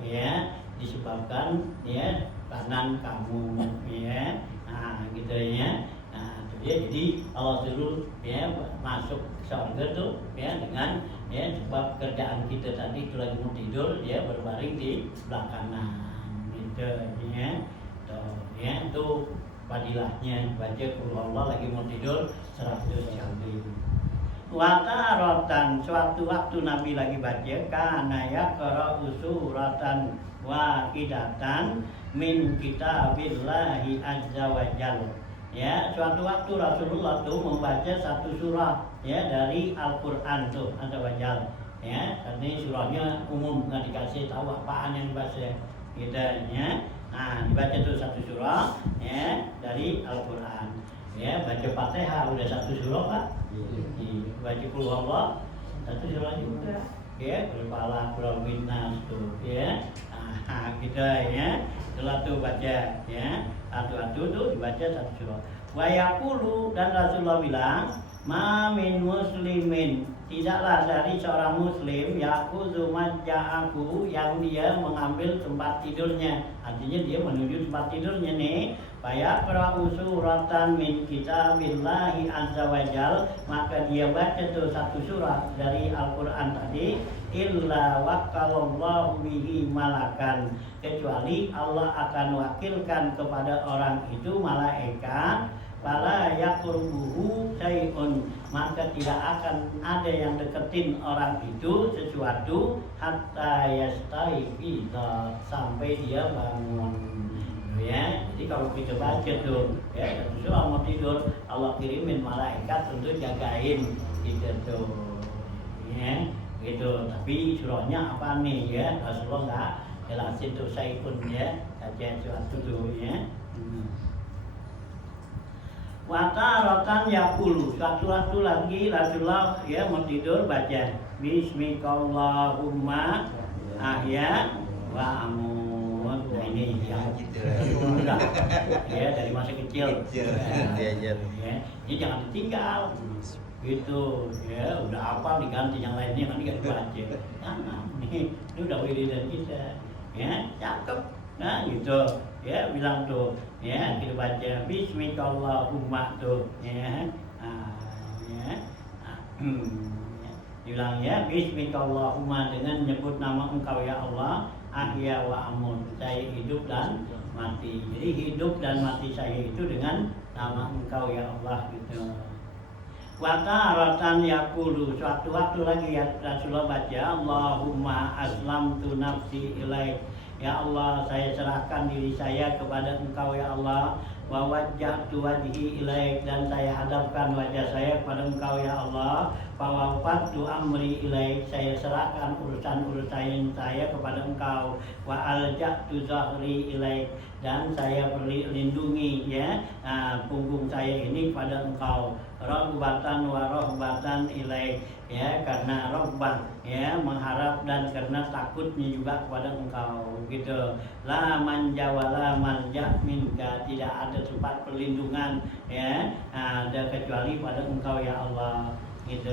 ya, disebabkan ya kanan kamu ya. Nah, gitu ya. Nah, itu dia. Jadi Allah suruh ya masuk surga tuh ya dengan ya sebab kerjaan kita tadi itu lagi mau tidur, dia berbaring di sebelah kanan gitu ya. Tuh ya, itu fadilahnya baca Qul huwallahu lagi mau tidur 100 kali. Wataratan, suatu waktu Nabi lagi baca kana yaqra'u suratan wahidatan min kitabillahi azza wa jalla. Ya, suatu waktu Rasulullah tuh membaca satu surah ya dari Al-Qur'an tuh azza wa jalla. Ya, karena surahnya umum, nggak dikasih tahu apaan yang dibaca gitu ya. Nah, dibaca tuh satu surah ya dari Al-Qur'an. Ya, baca Fatihah udah satu surah Pak. Baca Qul huwallahu satu surah juga. Ya, Falaq, Nas tuh ya. Nah, gitu ya. Setelah tuh baca ya, satu-satu tuh dibaca satu surah. Wa yaqulu, dan Rasulullah bilang, ma min muslimin, tidaklah dari seorang muslim yaquzu majja'ahu, yang dia mengambil tempat tidurnya. Artinya dia menuju tempat tidurnya nih. Fayaqra'u suratan min kitabillahi azza wa jal, maka dia baca tuh satu surah dari Al-Qur'an tadi, illa waqalallahu bihi malakan, kecuali Allah akan wakilkan kepada orang itu malaikat, fala yaqrubuhu syai'un, maka tidak akan ada yang deketin orang itu sesuatu hatta yastaiqidha, sampai dia bangun. Ya, jadi kalau kita baca tuh ya, surah mau tidur, Allah kirimin malaikat untuk jagain kita tuh ya, gitu. Tapi surahnya apa nih ya, Rasulullah nggak jelasin tuh saya pun ya, aja suatu tuh ya. Wataratan yaqulu, suatu lagi Rasulullah ya mau tidur baca Bismillahumma ahya wa amut. Nah, ini yang udah ya dari masa kecil ya, ini jangan ditinggal gitu ya, udah apa diganti yang lainnya kan nggak dibaca, jangan ini udah wiridan kita ya, cakep. Nah gitu ya, bilang tuh ya, kita baca Bismillahumma tuh ya, bilang ya Bismillahumma, dengan menyebut nama Engkau ya Allah, ahya wa amut, saya hidup dan mati. Jadi hidup dan mati saya itu dengan nama Engkau ya Allah gitu. Wa taratan yaqulu, suatu waktu lagi ya Rasulullah baca Allahumma aslamtu nafsi ilaik, ya Allah saya serahkan diri saya kepada Engkau ya Allah, wa wajjahtu wajhi ilaik, dan saya hadapkan wajah saya kepada Engkau ya Allah. Wa wafadtu amri ilaik, saya serahkan urusan saya kepada Engkau. Wa alja'tu zahri ilaik, dan saya lindungi ya punggung saya ini pada Engkau. Raghbatan wa rahbatan ilaik, ya karena raghbah ya mengharap, dan karena takutnya juga kepada Engkau gitu. La manja wala malja minka, tidak ada tempat perlindungan ya ada kecuali pada Engkau ya Allah gitu.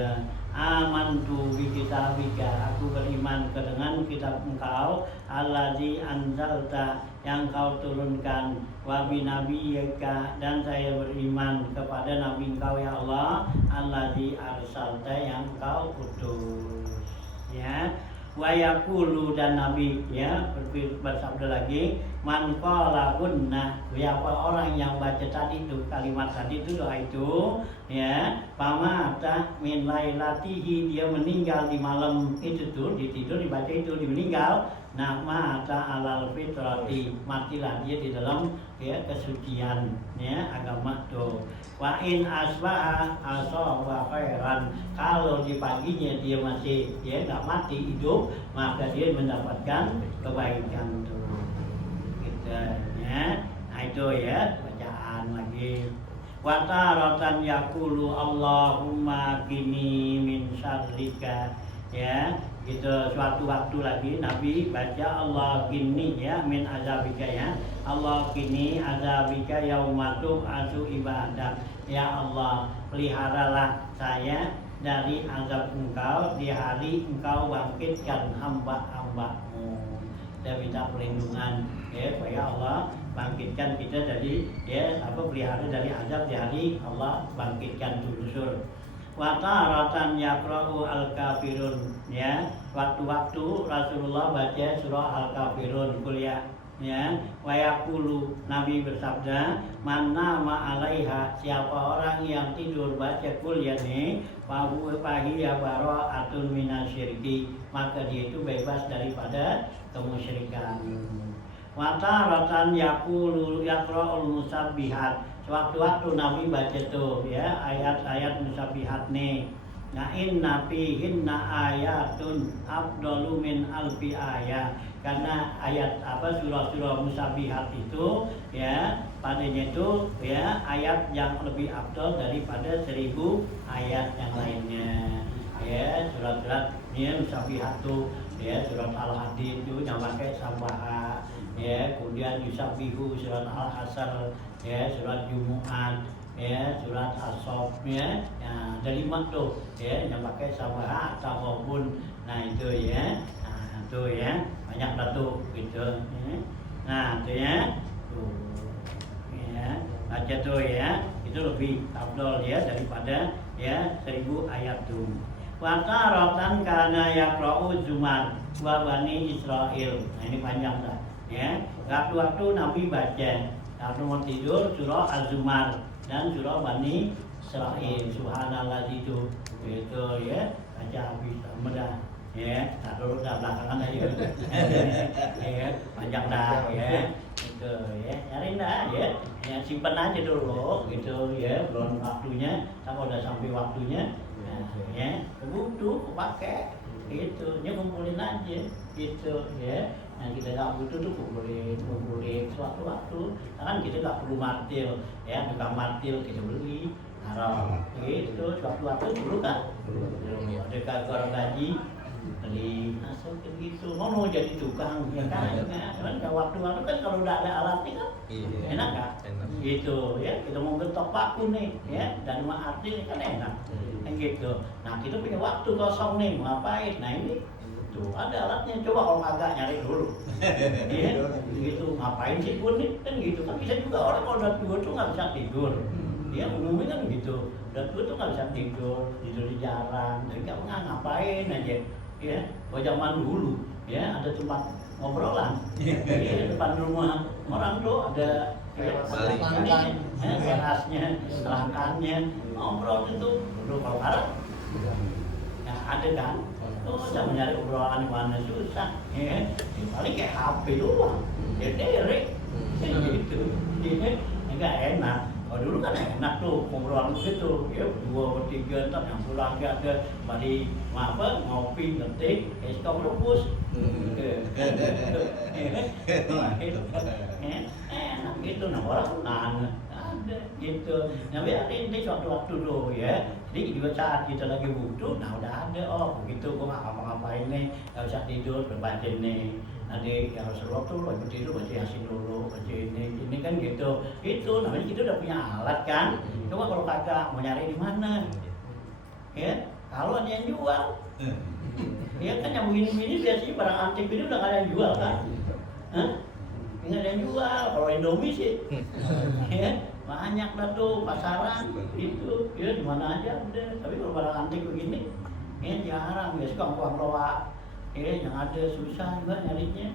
Amantu bi kitabika, aku beriman dengan kitab Engkau, allazi anzalta, yang Kau turunkan, wa bi nabiyyika, dan saya beriman kepada nabi Engkau ya Allah, allazi arsalta, yang Kau utus ya. Wa yaqulu, dan nabi ya bersabda lagi, man qala kunna, siapa orang yang baca tadi itu kalimat tadi itu, doa itu ya, pamata min lailatihi, dia meninggal di malam itu tuh, tidur dibaca itu, dia meninggal, nah mata alal fitrati, matilah dia di dalam ya kesucian ya agama tuh. Wa in asbaha asaba khairan, kalau di paginya dia masih ya enggak mati hidup, maka dia mendapatkan kebaikan tuh gitu ya. Nah itu ya bacaan lagi. Wa taratan yaqulu Allahumma qini min syarrika, ya gitu. Suatu waktu lagi Nabi baca Allah qini ya min azabika, ya Allah qini azabika yaumatu asu ibadah, ya Allah peliharalah saya dari azab Engkau di hari Engkau bangkitkan hamba-hambamu. Kita minta perlindungan ya supaya Allah bangkitkan kita dari ya pelihara dari azab di hari Allah bangkitkan dulu. Wa taratan yaqra'u al-kafirun, ya waktu-waktu Rasulullah baca surah al-kafirun kuliah ya. Wa yaqulu, Nabi bersabda, man nama 'alaiha, siapa orang yang tidur baca kuliah ini, fahiya bara'atun minasyirki, maka dia itu bebas daripada kemusyrikan. Wa taratan yaqulu yaqra'ul musabbihat, sewaktu-waktu Nabi baca tuh ya ayat-ayat musabbihat nih. Nah inna fihinna ayatun afdalu min alfi ayat, karena ayat surah-surah musabbihat itu ya padanya itu ya ayat yang lebih afdal daripada 1000 ayat yang lainnya ya. Surat-surat ini musabbihat tuh ya, surat Al-Hadid itu yang pakai sabaha ya, kemudian yusabbihu surat Al-Hasr ya, surat Jumu'at ya, surat As-Saff ya, dari 5 tuh ya yang pakai sabaha atau maupun. Nah itu ya, nah itu ya banyak batu gitu ya. Nah itu ya tuh ya baca tuh ya, itu lebih afdal ya daripada ya 1000 ayat tuh. Wa taratan kana yaqra'u Zumar wa Bani Israil. Nah ini panjang dah ya. Waktu-waktu Nabi baca waktu mau tidur surah Az-Zumar dan surah Bani Israil. Subhanallah itu ya, baca habis mudah ya. Tak dulu dah belakangan aja ya, panjang dah ya. Itu ya, cari dah ya. Ya simpan aja dulu gitu ya, belum waktunya. Kalau udah sampai waktunya ya butuh pakai gitu, kumpulin aja gitu ya. Nah kita nggak butuh tuh kumpulin suatu-waktu, kan kita nggak perlu martil ya, tukang martil kita beli taruh gitu. Suatu-waktu dulu kan dekat orang gaji beli masuk gitu, mau jadi tukang ya kan waktu-waktu kan kalau udah ada alatnya kan enak kan gitu ya. Kita mau getok paku nih ya, dan arti kan enak gitu. Nah kita punya waktu kosong nih, mau ngapain? Nah ini tuh ada alatnya, coba kalau agak nyari dulu ya gitu. Ngapain sih pun nih kan gitu kan. Bisa juga orang kalau udah tua tuh nggak bisa tidur ya, umumnya kan gitu, udah tua tuh nggak bisa tidur jarang, jadi kamu ngapain aja ya. Kalau zaman dulu ya ada tempat ngobrolan ya, depan rumah orang tuh ada terasnya, langkannya, ngobrol itu dulu kalau Arab ya ada kan. Tuh saya mencari obrolan di mana susah ya, paling kayak HP doang ya, derek gitu nggak enak. Kalau dulu kan enak tuh ngobrol gitu, ya 2 3 ntar yang pulang ada mari apa ngopi ngetik es kopi rebus, enak gitu. Nah orang ada gitu. Nah biarin deh suatu-waktu dulu ya. Jadi juga saat kita lagi butuh, nah udah ada begitu gua nggak ngapa-ngapain nih, nggak usah tidur berbaca nih. Nanti yang Rasulullah tuh lagi tidur baca Yasin dulu, baca ini kan gitu. Itu namanya kita udah punya alat kan. Cuma kalau kagak mau nyari di mana, ya kalau ada yang jual, ya kan yang begini-begini biasanya barang antik ini udah nggak ada yang jual kan? Nggak ada yang jual. Kalau Indomie sih, ya banyak dah tuh pasaran itu, ya di mana aja udah. Tapi kalau barang antik begini, ya jarang. Biasanya kampung loa. Yang ada susah juga nyarinya,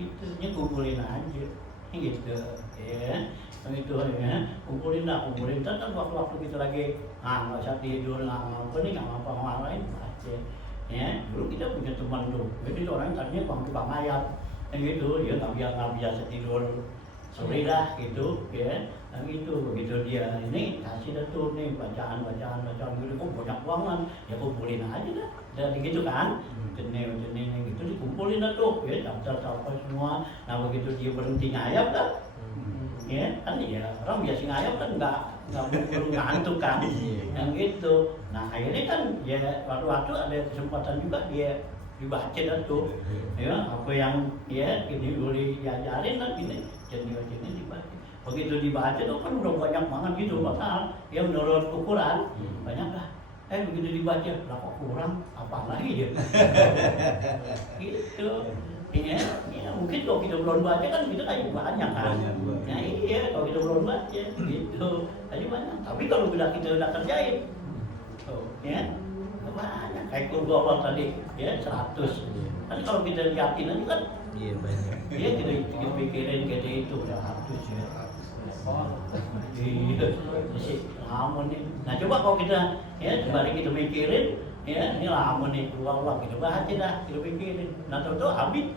gitu, kumpulin aja, gitu, ya, itu ya, kumpulin kan waktu-waktu kita lagi, nggak usah tidur, nggak ngapa-ngapain, aja, ya, dulu kita punya teman tuh, jadi orang tadinya tukang ayam, gitu, dia nggak biasa tidur sore dah, gitu, ya, gitu, begitu dia ini kasih dah tuh nih bacaan gitu, kok banyak banget, ya kumpulin aja dah, dan gitu kan. Jenis gitu dikumpulin dah tuh, ya daftar semua. Nah begitu dia berhenti ngayap kan, ya kan ya orang biasa ngayap kan nggak perlu ngantuk kan, yang gitu. Nah akhirnya kan ya waktu-waktu ada kesempatan juga dia dibaca dah tuh, ya apa yang ya ini boleh diajarin kan gini, jenis dibaca. Begitu dibaca tuh kan udah banyak banget gitu, bakal ya menurut ukuran banyak lah. Begitu dibaca, lah kok kurang, apa lagi ya? Gitu. Ya, mungkin kalau kita belum baca kan kita kayak banyak kan? Nah iya, kalau kita belum baca, gitu. Kayak banyak. Tapi kalau kita udah kerjain, ya banyak. Kayak kurga Allah tadi, ya 100. Tapi kalau kita yakin aja kan, iya banyak. Iya kita pikirin kita itu udah 100 ya. Iya, masih lama nih. Nah coba kalau kita ya kembali kita mikirin, ya ini lama nih keluar kita baca dah, kita pikirin. Nah tahu habis,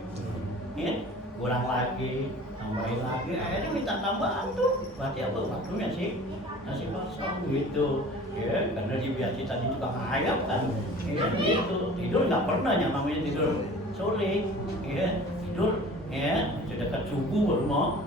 ya kurang lagi, tambahin lagi, akhirnya minta tambahan tuh. Berarti apa waktunya sih? Masih kosong gitu, ya karena dibiasa tadi juga ngayap kan, ya gitu. Tidur nggak pernah yang namanya tidur sore, ya tidur, ya dekat subuh baru mau.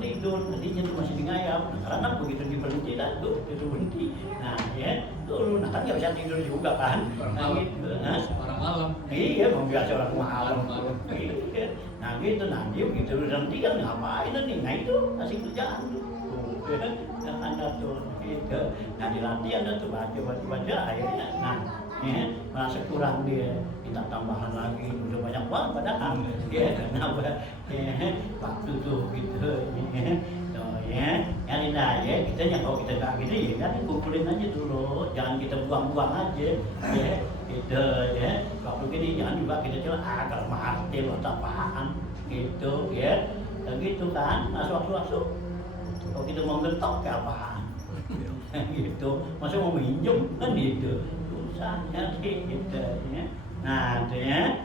Tidur, nantinya tuh masih ngayap. Karena kan begitu diberhenti dah tuh, itu berhenti. Nah ya, tuh, nah kan nggak bisa tidur juga kan? Nah gitu, orang malam. Iya, biasa orang malam. Iya. Nah gitu, nanti begitu berhenti kan ngapain nih? Nah itu masih kerjaan tuh. Nah ada tuh, gitu. Nah dilatih ada tuh baca, akhirnya, nah ya, merasa kurang dia. Minta tambahan lagi, udah banyak banget padahal ya kenapa ya waktu tuh gitu ya nyari aja kita kalau kita nggak gitu ya kan kumpulin aja dulu, jangan kita buang-buang aja ya gitu ya. Waktu gini jangan juga kita cuma kalau martil atau apaan gitu ya gitu kan. Mas waktu-waktu kalau kita mau ngetok ke apaan gitu, masa mau minjem kan gitu susahnya gitu ya. Nah itu ya,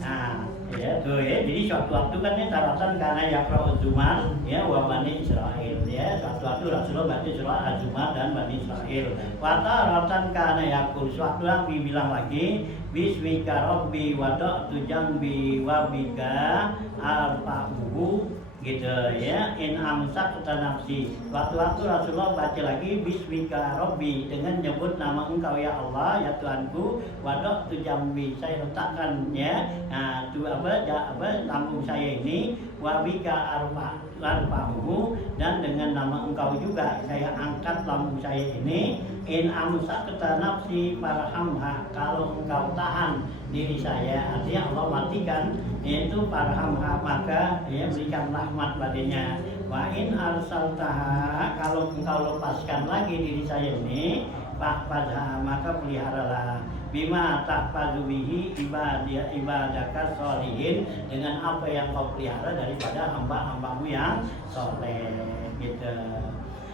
nah ya tuh ya, jadi suatu waktu kan ini taratan karena Yaqra'u Zumar ya wa Bani Israel ya, suatu waktu Rasulullah baca surah Az-Zumar dan Bani Israel. Wataratan karena Yaqul, suatu yang dibilang lagi bismika rabbi wada'tu jambi wa bika arfa'uhu gitu ya, in amsak nafsi. Waktu-waktu Rasulullah baca lagi bismika rabbi dengan nyebut nama engkau ya Allah ya Tuhanku, wadok tu jambi, saya letakkan ya tu lambung saya ini, wabika arfahu, dan dengan nama engkau juga saya angkat lambung saya ini, in amsak nafsi farhamha, kalau engkau tahan diri saya, artinya Allah matikan yaitu farhamha, maka ya berikan rahmat padanya. Wa in arsaltaha, kalau engkau lepaskan lagi diri saya ini, fahfadha, maka peliharalah bima tahfadhu bihi ibadaka sholihin, dengan apa yang kau pelihara daripada hamba-hambamu yang soleh gitu.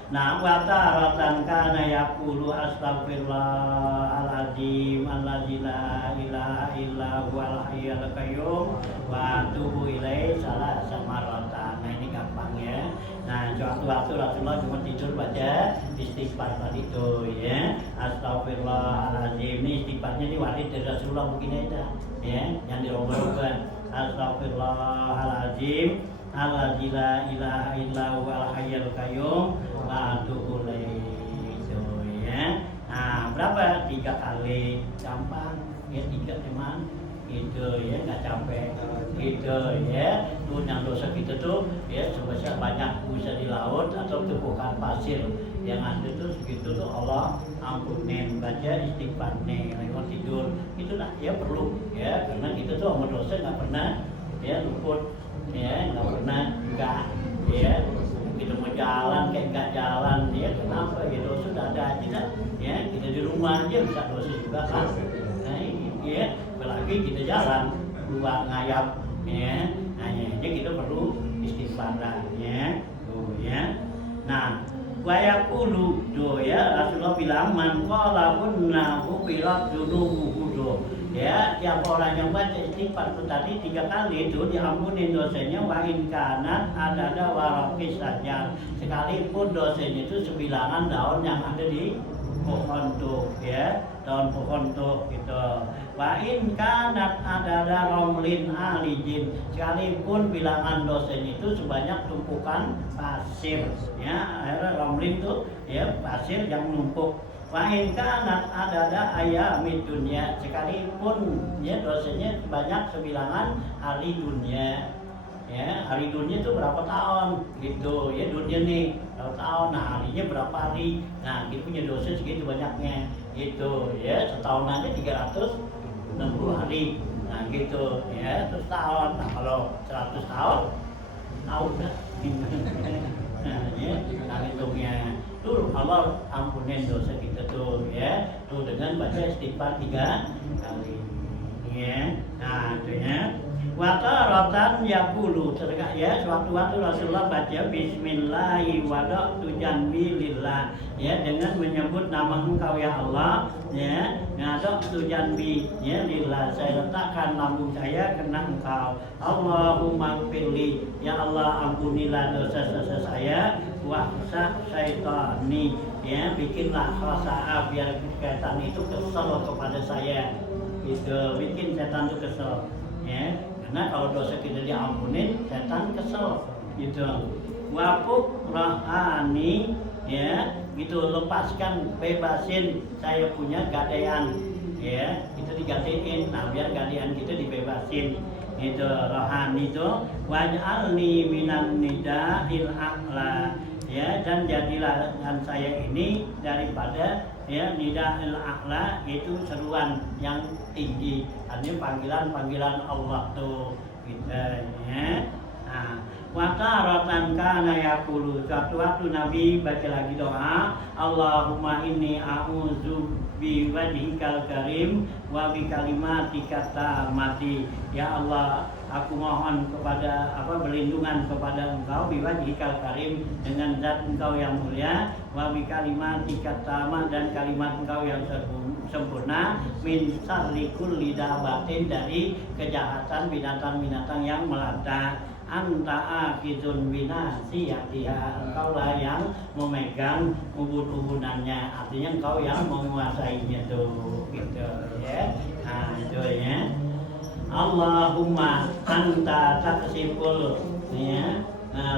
Nah, wataratan kana yaqulu astaghfirullahaladzim alladzi la ilaha illa huwal hayyul qayyum wa atubu ilaihi salasa marratan. Nah ini gampang ya. Nah waktu Rasulullah cuma tidur baca istighfar tadi itu ya. Astagfirullahaladzim, ini istighfarnya diwaris dari Rasulullah mungkin aja ya, yang dirubah-rubah. Astagfirullahaladzim, alladzi la ilaha illa huwal hayyul qayyum wa atubu ilaihi itu ya. Nah berapa? 3 kali, gampang ya, 3 teman gitu ya, nggak capek gitu ya. Tuh yang dosa kita tuh ya sebesar banyak bisa di laut atau tumpukan pasir yang ada tuh segitu tuh Allah ampunin. Baca istighfar nih lewat tidur itulah ya, perlu ya, karena kita tuh sama dosa nggak pernah ya luput ya, nggak pernah enggak ya. Kita mau jalan kayak nggak jalan ya, kenapa ya, dosa sudah ada aja ya. Kita di rumah aja bisa dosa juga kan. Nah ya, apalagi kita jalan keluar ngayap ya. Nah ya, kita perlu istighfar ya tuh ya. Nah wayakulu do ya, Rasulullah bilang man qala kunna ubirat dunubuhu do ya, yang orang yang baca istighfar itu tadi 3 kali itu diampuni dosanya. Wa in kanat ada waraqis saja, sekalipun dosanya itu sebilangan daun yang ada di pohon tuh ya, daun pohon tuh gitu. Wa in kanat ada romlin alijin, sekalipun bilangan dosanya itu sebanyak tumpukan pasir ya. Romlin tuh ya pasir yang numpuk. Wa in kanat ada ayamid dunya, sekalipun ya dosanya sebanyak sebilangan hari dunia ya. Hari dunia itu berapa tahun gitu ya, dunia nih berapa tahun, nah harinya berapa hari, nah kita punya dosa segitu banyaknya gitu ya. Setahun aja 360 hari, nah gitu ya, terus tahun. Nah kalau 100 tahun dah nah ya, nah hitungnya tuh Allah ampunin dosa kita tuh ya, tuh dengan baca istighfar 3 kali ya. Nah itu ya. Wataratan yaqulu, terkait ya, sewaktu-waktu Rasulullah baca bismillahi wada'tu janbi lillah ya, dengan menyebut nama Engkau ya Allah ya. Ngada'tu janbi ya lillah, saya letakkan lambung saya kena Engkau. Allahumma gfirli, ya Allah ampunilah dosa-dosa saya. Wahsa syaitani ya, bikinlah khasa'ah biar setan itu kesel kepada saya gitu, bikin setan itu kesel ya. Karena kalau dosa kita diampunin, setan kesel gitu. Wafuk rahani ya, gitu, lepaskan, bebasin saya punya gadean ya, itu digadein. Nah biar gadean kita dibebasin itu. Rohani itu waj'alni minan nida'il a'la ya, dan jadilah dan saya ini daripada ya nida'il a'la, itu seruan yang tinggi, artinya panggilan Allah tuh gitu ya. Nah wataratan kana yaqulu, suatu Nabi baca lagi doa, Allahumma inni a'udzu bi wajhikal karim wa bi kalimatika tammati, ya Allah aku mohon kepada berlindungan kepada Engkau, bi wajhikal karim, dengan zat Engkau yang mulia, wa bi kalimatika tammah, dan kalimat Engkau yang sempurna, min syarri kulli dabatin, dari kejahatan binatang-binatang yang melata. Anta akhizun binasiyatiha, Engkau lah yang memegang ubun-ubunannya, artinya Engkau yang menguasainya tuh gitu ya. Nah itu ya. Allahumma anta taksiful ya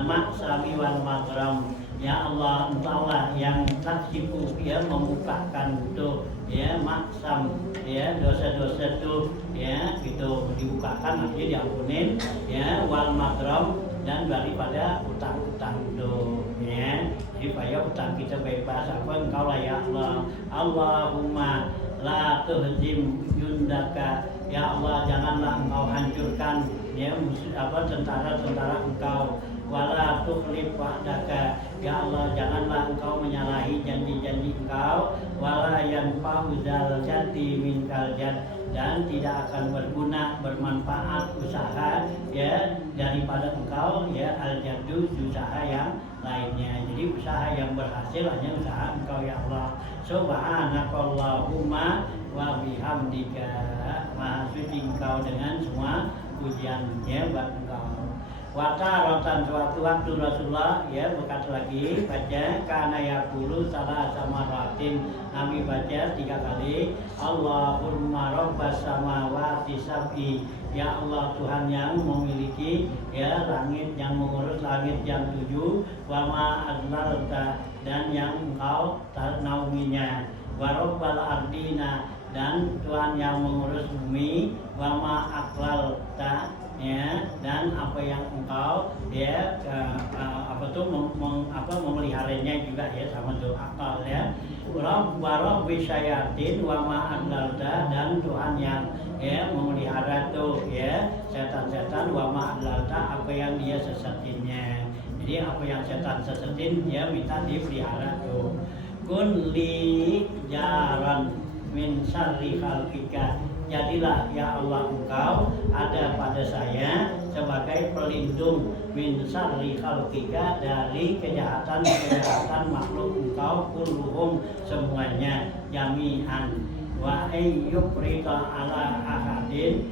maksami wal makram, ya Allah Engkaulah yang taksifu ya, membukakan tuh ya maksam ya, dosa-dosa tuh ya gitu dibukakan, artinya diampunin ya, wal makram, dan daripada utang-utang tuh ya. Jadi supaya utang kita bebas, Engkau lah ya Allah. Allahumma la tuhzim yundaka, ya Allah janganlah Engkau hancurkan ya tentara-tentara Engkau. Wala tukhlif wa'daka, ya Allah janganlah Engkau menyalahi janji-janji Engkau. Wala yanfa'u dzal jaddi minkal jadd, dan tidak akan berguna bermanfaat usaha ya daripada Engkau ya, al jaddu usaha yang lainnya. Jadi usaha yang berhasil hanya usaha Engkau ya Allah. Subhanakallahumma wa bihamdika, maha suci Engkau dengan semua pujiannya buat Engkau. Rotan suatu waktu Rasulullah ya berkata lagi baca karena yaqulu salah sama ratin Nabi baca 3 kali Allahumma rabbas samawati sab'i ya Allah Tuhan yang memiliki ya langit yang mengurus langit yang 7 wa ma adlalta dan yang engkau naunginya wa rabbal ardina dan Tuhan yang mengurus bumi wa ma aqlalta ya dan apa yang engkau ya memeliharanya juga ya sama tuh akal ya Rabb bisyayatin wa ma adlalta dan Tuhan yang ya memelihara tuh ya setan-setan wa ma adlalta apa yang dia sesatinnya. Jadi apa yang setan sesatin dia minta dipelihara tuh. Kun li jaran min syarri khalqika jadilah ya Allah engkau ada pada saya sebagai pelindung min syarri khalqika dari kejahatan makhluk engkau kulluhum semuanya jami'an wa ayyubrita ala ahadin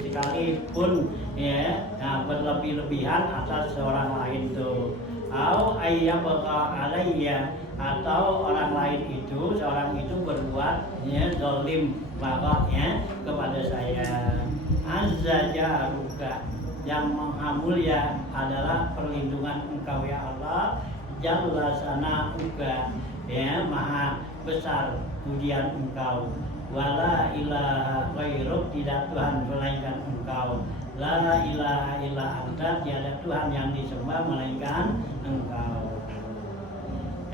sekalipun ya berlebih-lebihan atas seorang lain tuh au ayyabqa alayya atau orang lain itu seorang itu berbuat ya zalim bagaknya kepada saya azza jaruka yang maha mulia adalah perlindungan engkau ya Allah jalla sana'uka ya maha besar pujian engkau wala ilaha ghairuk tidak Tuhan melainkan engkau la ilaha illa anta tiada Tuhan yang disembah melainkan engkau.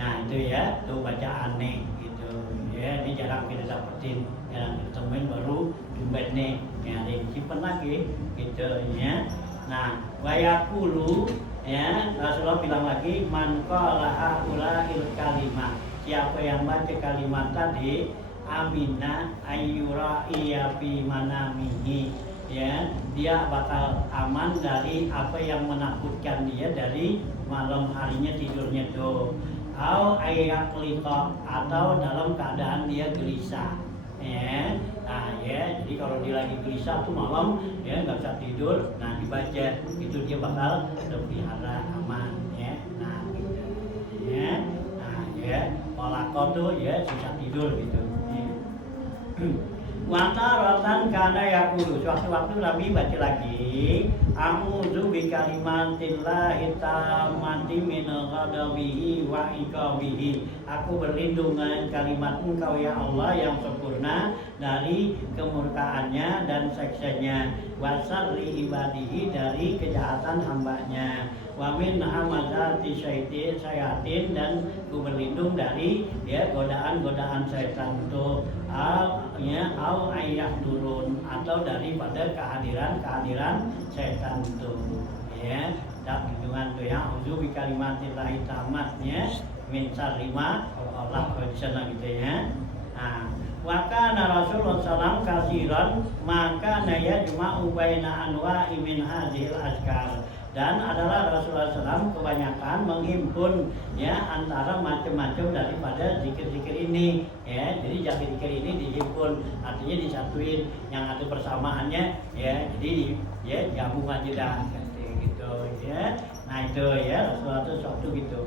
Nah itu ya, tuh baca aneh gitu ya, ini jarang kita dapetin, jarang kita temuin baru jumben nih ya, disimpan lagi gitu ya. Nah wayakulu ya, Rasulullah bilang lagi man qala haula'il kalimah, siapa yang baca kalimat tadi amina ayyura iya fi manamihi ya, dia bakal aman dari apa yang menakutkan dia dari malam harinya tidurnya tuh au ayaklika atau dalam keadaan dia gelisah ya. Nah ya, jadi kalau dia lagi gelisah tuh malam ya nggak bisa tidur, nah dibaca itu dia bakal terpelihara aman ya. Nah gitu ya. Nah ya, polako tuh ya susah tidur gitu ya. Wataratan kana yaqulu, suatu-waktu Nabi baca lagi a'udzu bikalimatillahi tammati min ghadabihi wa iqabihi, aku berlindung dengan kalimat engkau ya Allah yang sempurna dari kemurkaannya dan siksanya, wa syarri ibadihi dari kejahatan hambanya, wa min hamazati syayatin dan ku berlindung dari ya godaan-godaan setan itu au ayah turun atau daripada kehadiran setan itu ya. Dan lindungan tuh ya auzu bi kalimatillahi tamatnya min syarri ma Allah bersama gitu ya. Nah wa kana Rasulullah sallallahu kasiran maka naya juma'u baina anwa'i min hadhil azkar, dan adalah Rasulullah SAW kebanyakan menghimpun ya antara macam-macam daripada zikir-zikir ini ya. Jadi zikir ini dihimpun, artinya disatuin, yang ada persamaannya ya, jadi ya gabung aja dah gitu ya. Nah itu ya Rasulullah itu suatu gitu.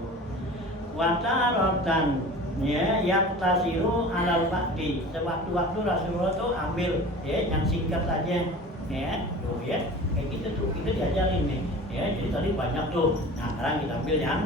Wataratan ya yaktasiru alal baqi, sewaktu-waktu Rasulullah tuh ambil ya yang singkat saja ya tuh ya, kayak gitu tuh kita diajarin nih ya. Jadi tadi banyak tuh, nah sekarang kita ambil yang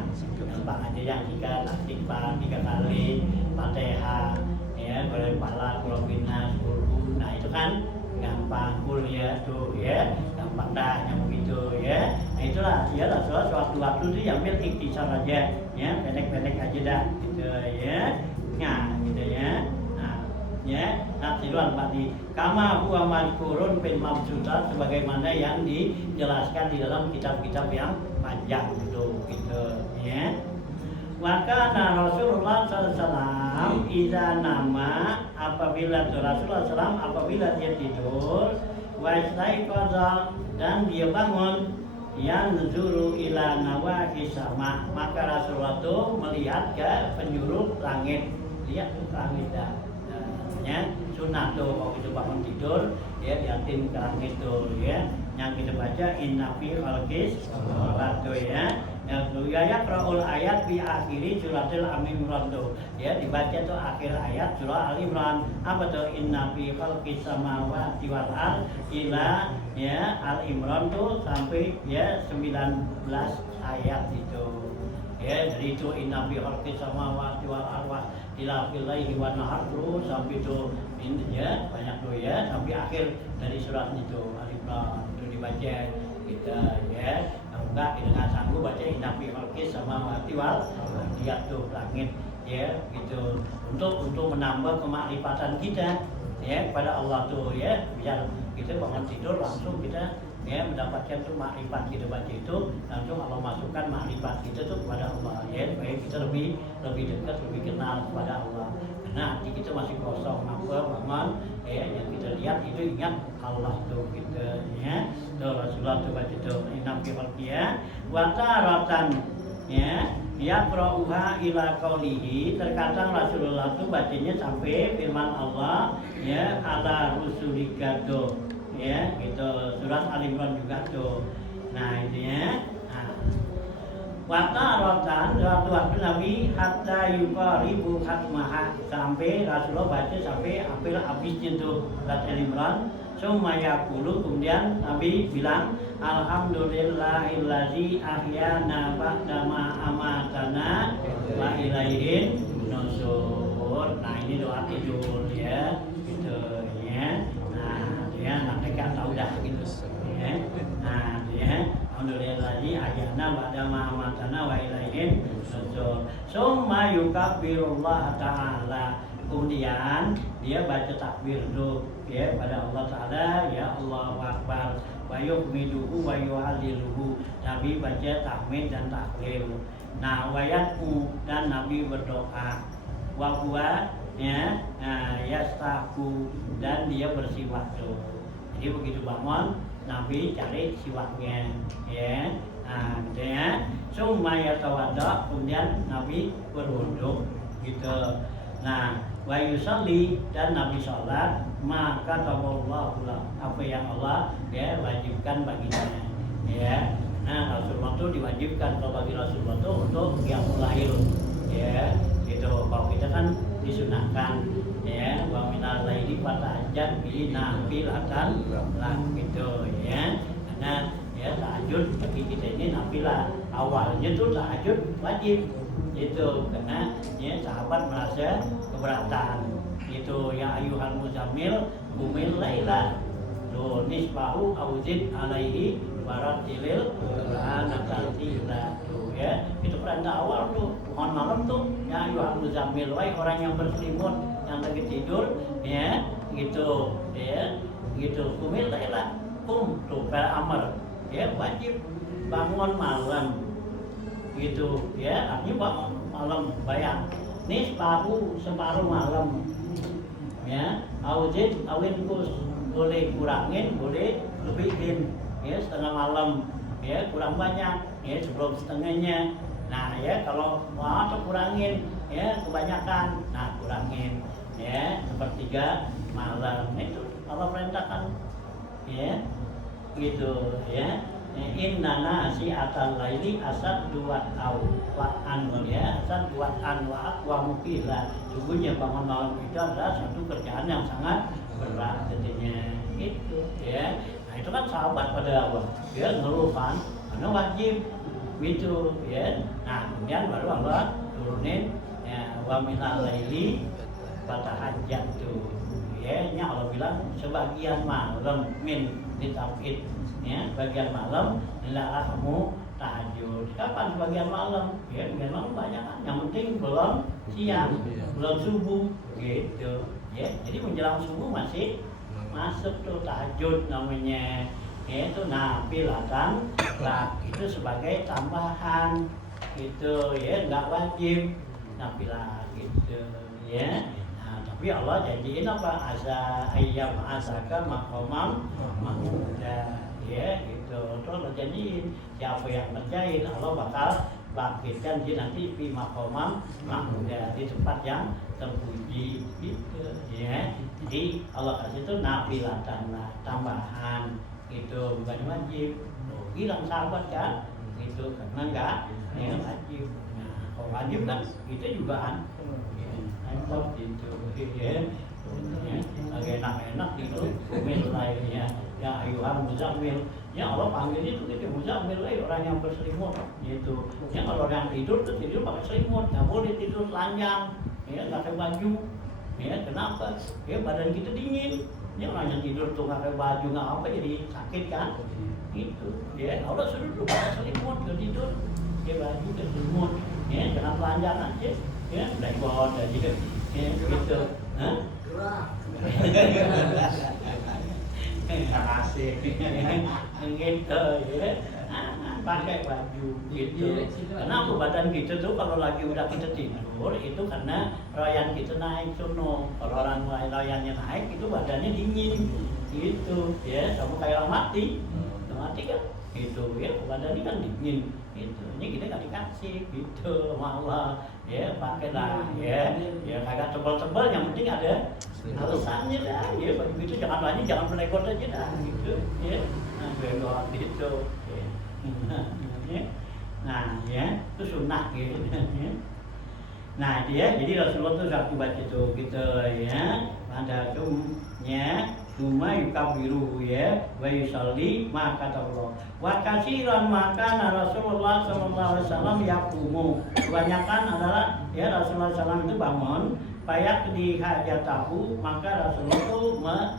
gampang aja, yang singkat, istighfar 3 kali, Fatihah ya, boleh pala, kulobina, sepuluh, nah itu kan gampang kul ya tuh ya, gampang dah yang begitu ya. Nah itulah ya Rasulullah sewaktu-waktu tuh ambil ikhtisar aja ya, pendek-pendek aja dah gitu ya. Nah gitu ya. Ya, nafsiruan badi kama huwa mazkurun fil mabsutat, sebagaimana yang dijelaskan di dalam kitab-kitab yang panjang gitu ya. Maka Rasulullah SAW iza nama, apabila Rasulullah SAW apabila dia tidur wa istaiqaza dan dia bangun yang nuzuru ila nawahi sama, maka Rasulullah itu melihat ke penjuru langit, lihat ke langit dah ya, sunat tuh waktu itu bangun tidur ya, liatin ke langit tuh ya. yang kita baca inna fi khalqis samawati ya yaqra'ul ayat fi akhiri suratil Al-Imran tuh ya dibaca tuh akhir ayat surah Al-Imran apa tuh inna fi khalqis samawati wal ard ila ya Al-Imran tuh sampai ya 19 ayat itu ya dari itu inna fi khalqis samawati wal ard ila fil laili wan nahar terus sampai itu ya banyak tuh ya sampai akhir dari surat itu Al-Imran itu dibaca kita ya enggak kita nggak sanggup baca inna fi khalqis samawati wal lihat tuh langit ya gitu untuk menambah kemakrifatan kita ya kepada Allah tuh ya biar kita bangun tidur langsung kita ya mendapatkan tuh makrifat kita baca itu langsung Allah masukkan makrifat kita tuh kepada Allah ya supaya kita lebih dekat lebih kenal kepada Allah karena hati kita masih kosong apa bangun ya yang kita lihat itu ingat Allah tuh gitu ya tuh Rasulullah tuh baca tuh inna fi khalqiyah wa taratan ya yaqra'uha ila qaulihi terkadang Rasulullah tuh bacanya sampai firman Allah ya ala rusulika tuh ya gitu surat Al-Imran juga tuh nah ini ya wataratan suatu waktu Nabi hatta yuqaribu khatmaha sampai Rasulullah baca sampai hampir habisnya tuh surat Al-Imran sumaya yaqulu kemudian Nabi bilang alhamdulillahillazi ahyana ba'da ma amatana wa ilaihin nusyur nah ini doa tidur ya gitu ya ya nanti kan tahu dah gitu ya nah ya alhamdulillahi ahyana ba'da ma amatana wa ilaihin nusyur summa yukabbirullah ta'ala kemudian dia baca takbir tuh ya pada Allah Ta'ala ya Allahu Akbar wa yuhmiduhu wa yuhalliluhu Nabi baca tahmid dan tahlil nah wayatku dan Nabi berdoa wa huwa ya yastaku dan dia bersiwak tuh jadi begitu bangun Nabi cari siwaknya ya gitu ya summa yatawadda kemudian Nabi berwudu gitu nah wa yusalli dan Nabi sholat maka taballahu apa yang Allah ya wajibkan baginya ya nah Rasulullah itu diwajibkan kalau bagi Rasulullah itu untuk yang lahir ya gitu kalau kita kan disunahkan ya wa minal laili fatahajjat bi nafilatan lah gitu ya karena ya tahajud bagi kita ini nafilah awalnya tuh tahajud wajib itu karena ya sahabat merasa keberatan itu ya ayyuhal muzammil qumil laila tuh nisbahu auzid alaihi waratilil qur'ana tartila tuh ya itu perintah awal tuh pohon malam tuh ya ayyuhal muzammil wahai orang yang berselimut yang lagi tidur ya gitu ya gitu qumil laila tuh para amar ya wajib bangun malam gitu ya artinya bangun malam bayang nisbahu separuh malam ya auzid awinkus boleh kurangin boleh lebihin ya setengah malam ya kurang banyak ya sebelum setengahnya nah ya kalau mau kurangin ya kebanyakan nah kurangin ya sepertiga malam itu Allah perintahkan ya gitu ya inna nasi'atal laili asad duat wa'an ya asad duat'an wa mukila sungguhnya bangun malam itu adalah satu kerjaan yang sangat berat jadinya itu ya nah itu kan sahabat pada Allah dia ngeluh kan karena wajib gitu ya nah kemudian baru Allah turunin ya wa minal laili fatahajjat tuh ya nya Allah bilang sebagian malam min ditauhid ya bagian malam hendaklah kamu tahajud kapan sebagian malam ya sebagian malam banyak kan yang penting belum siang belum subuh gitu ya jadi menjelang subuh masih masuk tuh tahajud namanya ya itu nafilatan lah itu sebagai tambahan gitu ya nggak wajib nafilah gitu ya tapi Allah janjiin apa asa ayyam asaka maqamam mahmuda ya gitu terus Allah janjiin siapa yang percaya Allah bakal bangkitkan dia nanti di maqamam mahmuda di tempat yang terpuji gitu ya jadi Allah kasih itu nafilatan tambahan gitu, bukan wajib. Loh, hilang sahabat kan, itu karena enggak wajib. Nah, kalau wajib kan kita juga anggap gitu, ya. Lagi enak-enak gitu, mil lainnya, ya ayuhan muzammil. Ya Allah panggil itu muzammil, orang yang berselimut gitu. Ya kalau yang tidur tuh tidur pakai selimut, nggak boleh tidur telanjang, ya nggak pakai baju. Ya kenapa? Ya badan kita dingin. Ya orang yang tidur tuh nggak pakai baju nggak apa jadi sakit kan? Gitu. Ya Allah suruh tuh pakai selimut ke tidur, ya baju ke selimut. Ya jangan telanjang aja. Ya dari bawah aja, ya gitu. Hah? Asik gitu ya, pakai baju gitu. Kenapa badan kita tuh kalau lagi udah kita tidur itu karena royan kita naik sono. Kalau orang royannya naik itu badannya dingin gitu ya, sama kayak orang mati kan gitu ya, badannya kan dingin gitu. Ini kita nggak dikasih gitu, malah ya pakai lah ya kagak tebal-tebal, yang penting ada alasannya dah ya. Baju itu jangan banyak, jangan melekot aja dah gitu ya, belok gitu ya. Nah ya itu sunnah gitu ya. Nah dia jadi Rasulullah tuh waktu baca itu gitu ya, ada tumnya cuma yukabiru ya wa yusalli maka Allah wa kasiran maka Rasulullah SAW yaqumu. Kebanyakan adalah ya Rasulullah SAW itu bangun payak di hajatahu, maka Rasulullah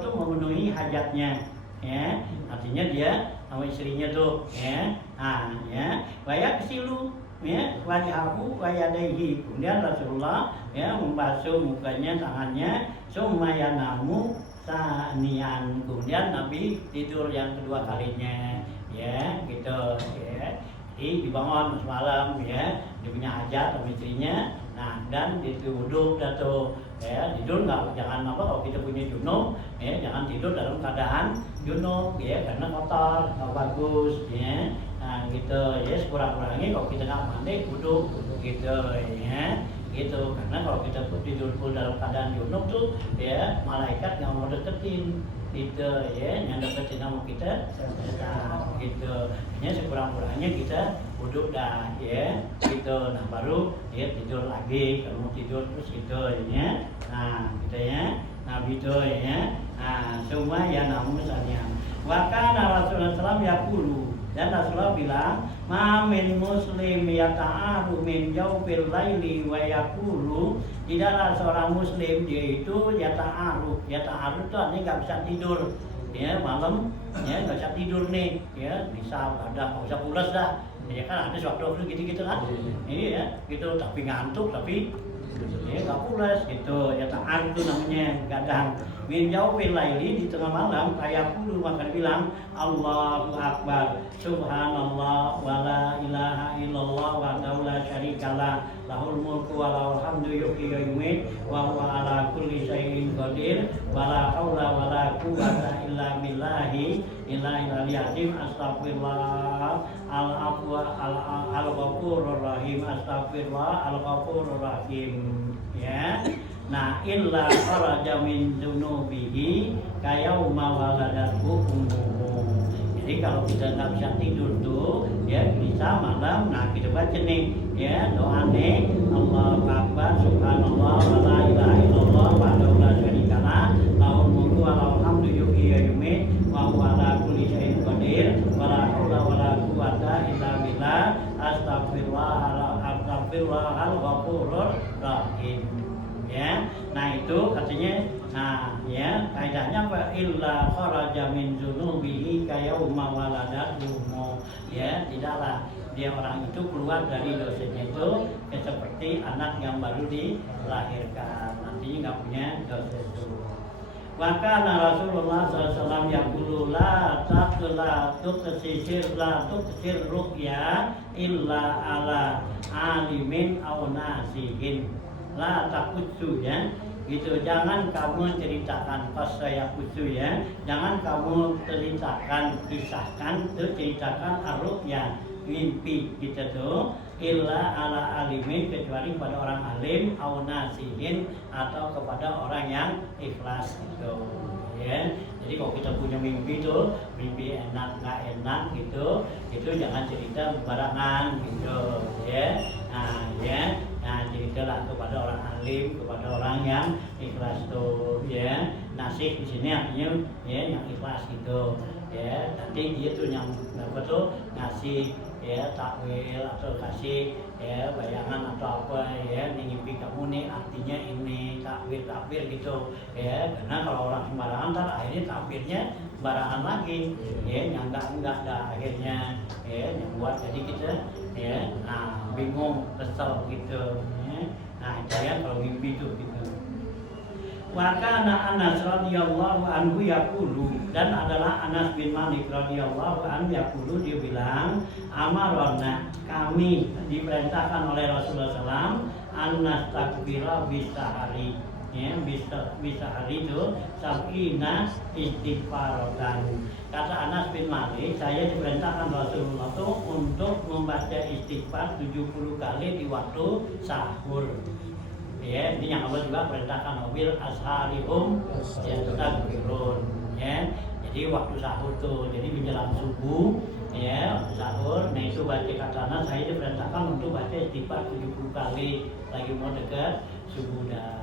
tuh memenuhi hajatnya ya. Artinya dia sama istrinya tuh ya. Nah ya payak silu ya wajhahu wa yadayhi. Kemudian Rasulullah ya membasuh mukanya, tangannya, sumayanamu sanian. Kemudian Nabi tidur yang kedua kalinya ya gitu ya. Jadi dibangun semalam ya, dia punya hajat sama istrinya. Nah dan duduk dah tuh ya, tidur nggak, jangan apa kalau kita punya junub ya, jangan tidur dalam keadaan junub ya, karena kotor nggak bagus ya. Nah gitu ya, sekurang-kurangnya kalau kita nggak mandi duduk gitu ya, gitu. Karena kalau kita tidur full dalam keadaan junub tuh ya, malaikat nggak mau deketin gitu ya, yang deketin sama kita gitu. Hanya sekurang-kurangnya kita duduk dah ya gitu. Nah baru ya tidur lagi kalau mau tidur terus gitu ya. Nah gitu ya, nah gitu ya. Nah semua ya namun misalnya wakana Rasulullah SAW yaqulu, dan Rasulullah bilang ma min muslim yata'aru min jawfil laili wa yaqulu, tidaklah seorang muslim dia itu yata'aru itu artinya nggak bisa tidur ya malam ya, nggak bisa tidur nih ya, bisa ada nggak usah pulas dah ya kan, ada waktu gitu kan ini ya gitu, tapi ngantuk tapi ya nggak pulas gitu ya. Ta'ar itu namanya gadang min jawfil laili, di tengah malam kayak puluh maka bilang Allahu Akbar subhanallah wa la ilaha illallah wa la syarikalah lahul mulku wa lahul hamdu yuhyi wa yumiit wa huwa ala kulli syai'in qadir wa la haula wa la quwwata illa billahi illal azim. Astagfirullah al-ghafurur rahim, astagfirullah al-ghafurur rahim ya. Nah illa kharaja min dzunubihi kayauma waladatu ummuhu. Jadi kalau kita nggak bisa tidur tuh ya bisa malam, nah kita baca nih ya doa nih Allahu Akbar subhanallah wa la ilaha illallah wa la syarikalah lahul mulku wa lahul hamdu yuhyi wa yumiit wa huwa ala kulli syai'in qadir wa la haula wa la quwwata illa billah. Astagfirullahal ghafurur rahim ya. Nah itu katanya, nah ya kaidahnya apa, illa kharaja min dzunubihi kayauma waladatu ya, tidaklah dia orang itu keluar dari dosanya itu ya, seperti anak yang baru dilahirkan, nantinya nggak punya dosa itu. Maka Rasulullah SAW yang dulu la tuksir ruqya illa ala alimin aw nasihin. La takutsu ya gitu, jangan kamu ceritakan pas saya kutsu ya, jangan kamu ceritakan ceritakan ar-ruqya mimpi gitu tuh illa ala alimin, kecuali pada orang alim aw nasihin, atau kepada orang yang ikhlas gitu ya. Jadi kalau kita punya mimpi itu, mimpi enak nggak enak gitu, itu jangan cerita barangan gitu ya. Nah ceritalah kepada orang alim, kepada orang yang ikhlas tuh ya. Nasik di sini artinya ya yang ikhlas gitu ya. Nanti dia tuh yang apa tuh ngasih ya takwil atau kasih ya bayangan atau apa ya, mimpi kamu nih artinya ini takwil gitu ya. Karena kalau orang sembarangan ntar akhirnya takwilnya sembarangan lagi ya, yang enggak dah akhirnya ya, yang buat jadi kita ya bingung kesel gitu ya. Nah saya kalau mimpi itu gitu. Maka Anas radhiyallahu anhu yaqulu, dan adalah Anas bin Malik radhiyallahu anhu yaqulu, dia bilang amarona, kami diperintahkan oleh Rasulullah SAW anas takbira bisahari ya, bisa hari itu sab'ina istighfaratan. Kata Anas bin Malik, saya diperintahkan Rasulullah itu untuk membaca istighfar 70 kali di waktu sahur. Ya, ini yang Allah juga perintahkan mobil asharihum yastaghfirun ya. Jadi waktu sahur tuh, jadi menjelang subuh ya, waktu sahur. Nah itu baca kata Anas, saya diperintahkan untuk baca istighfar 70 kali lagi mau dekat subuh dah.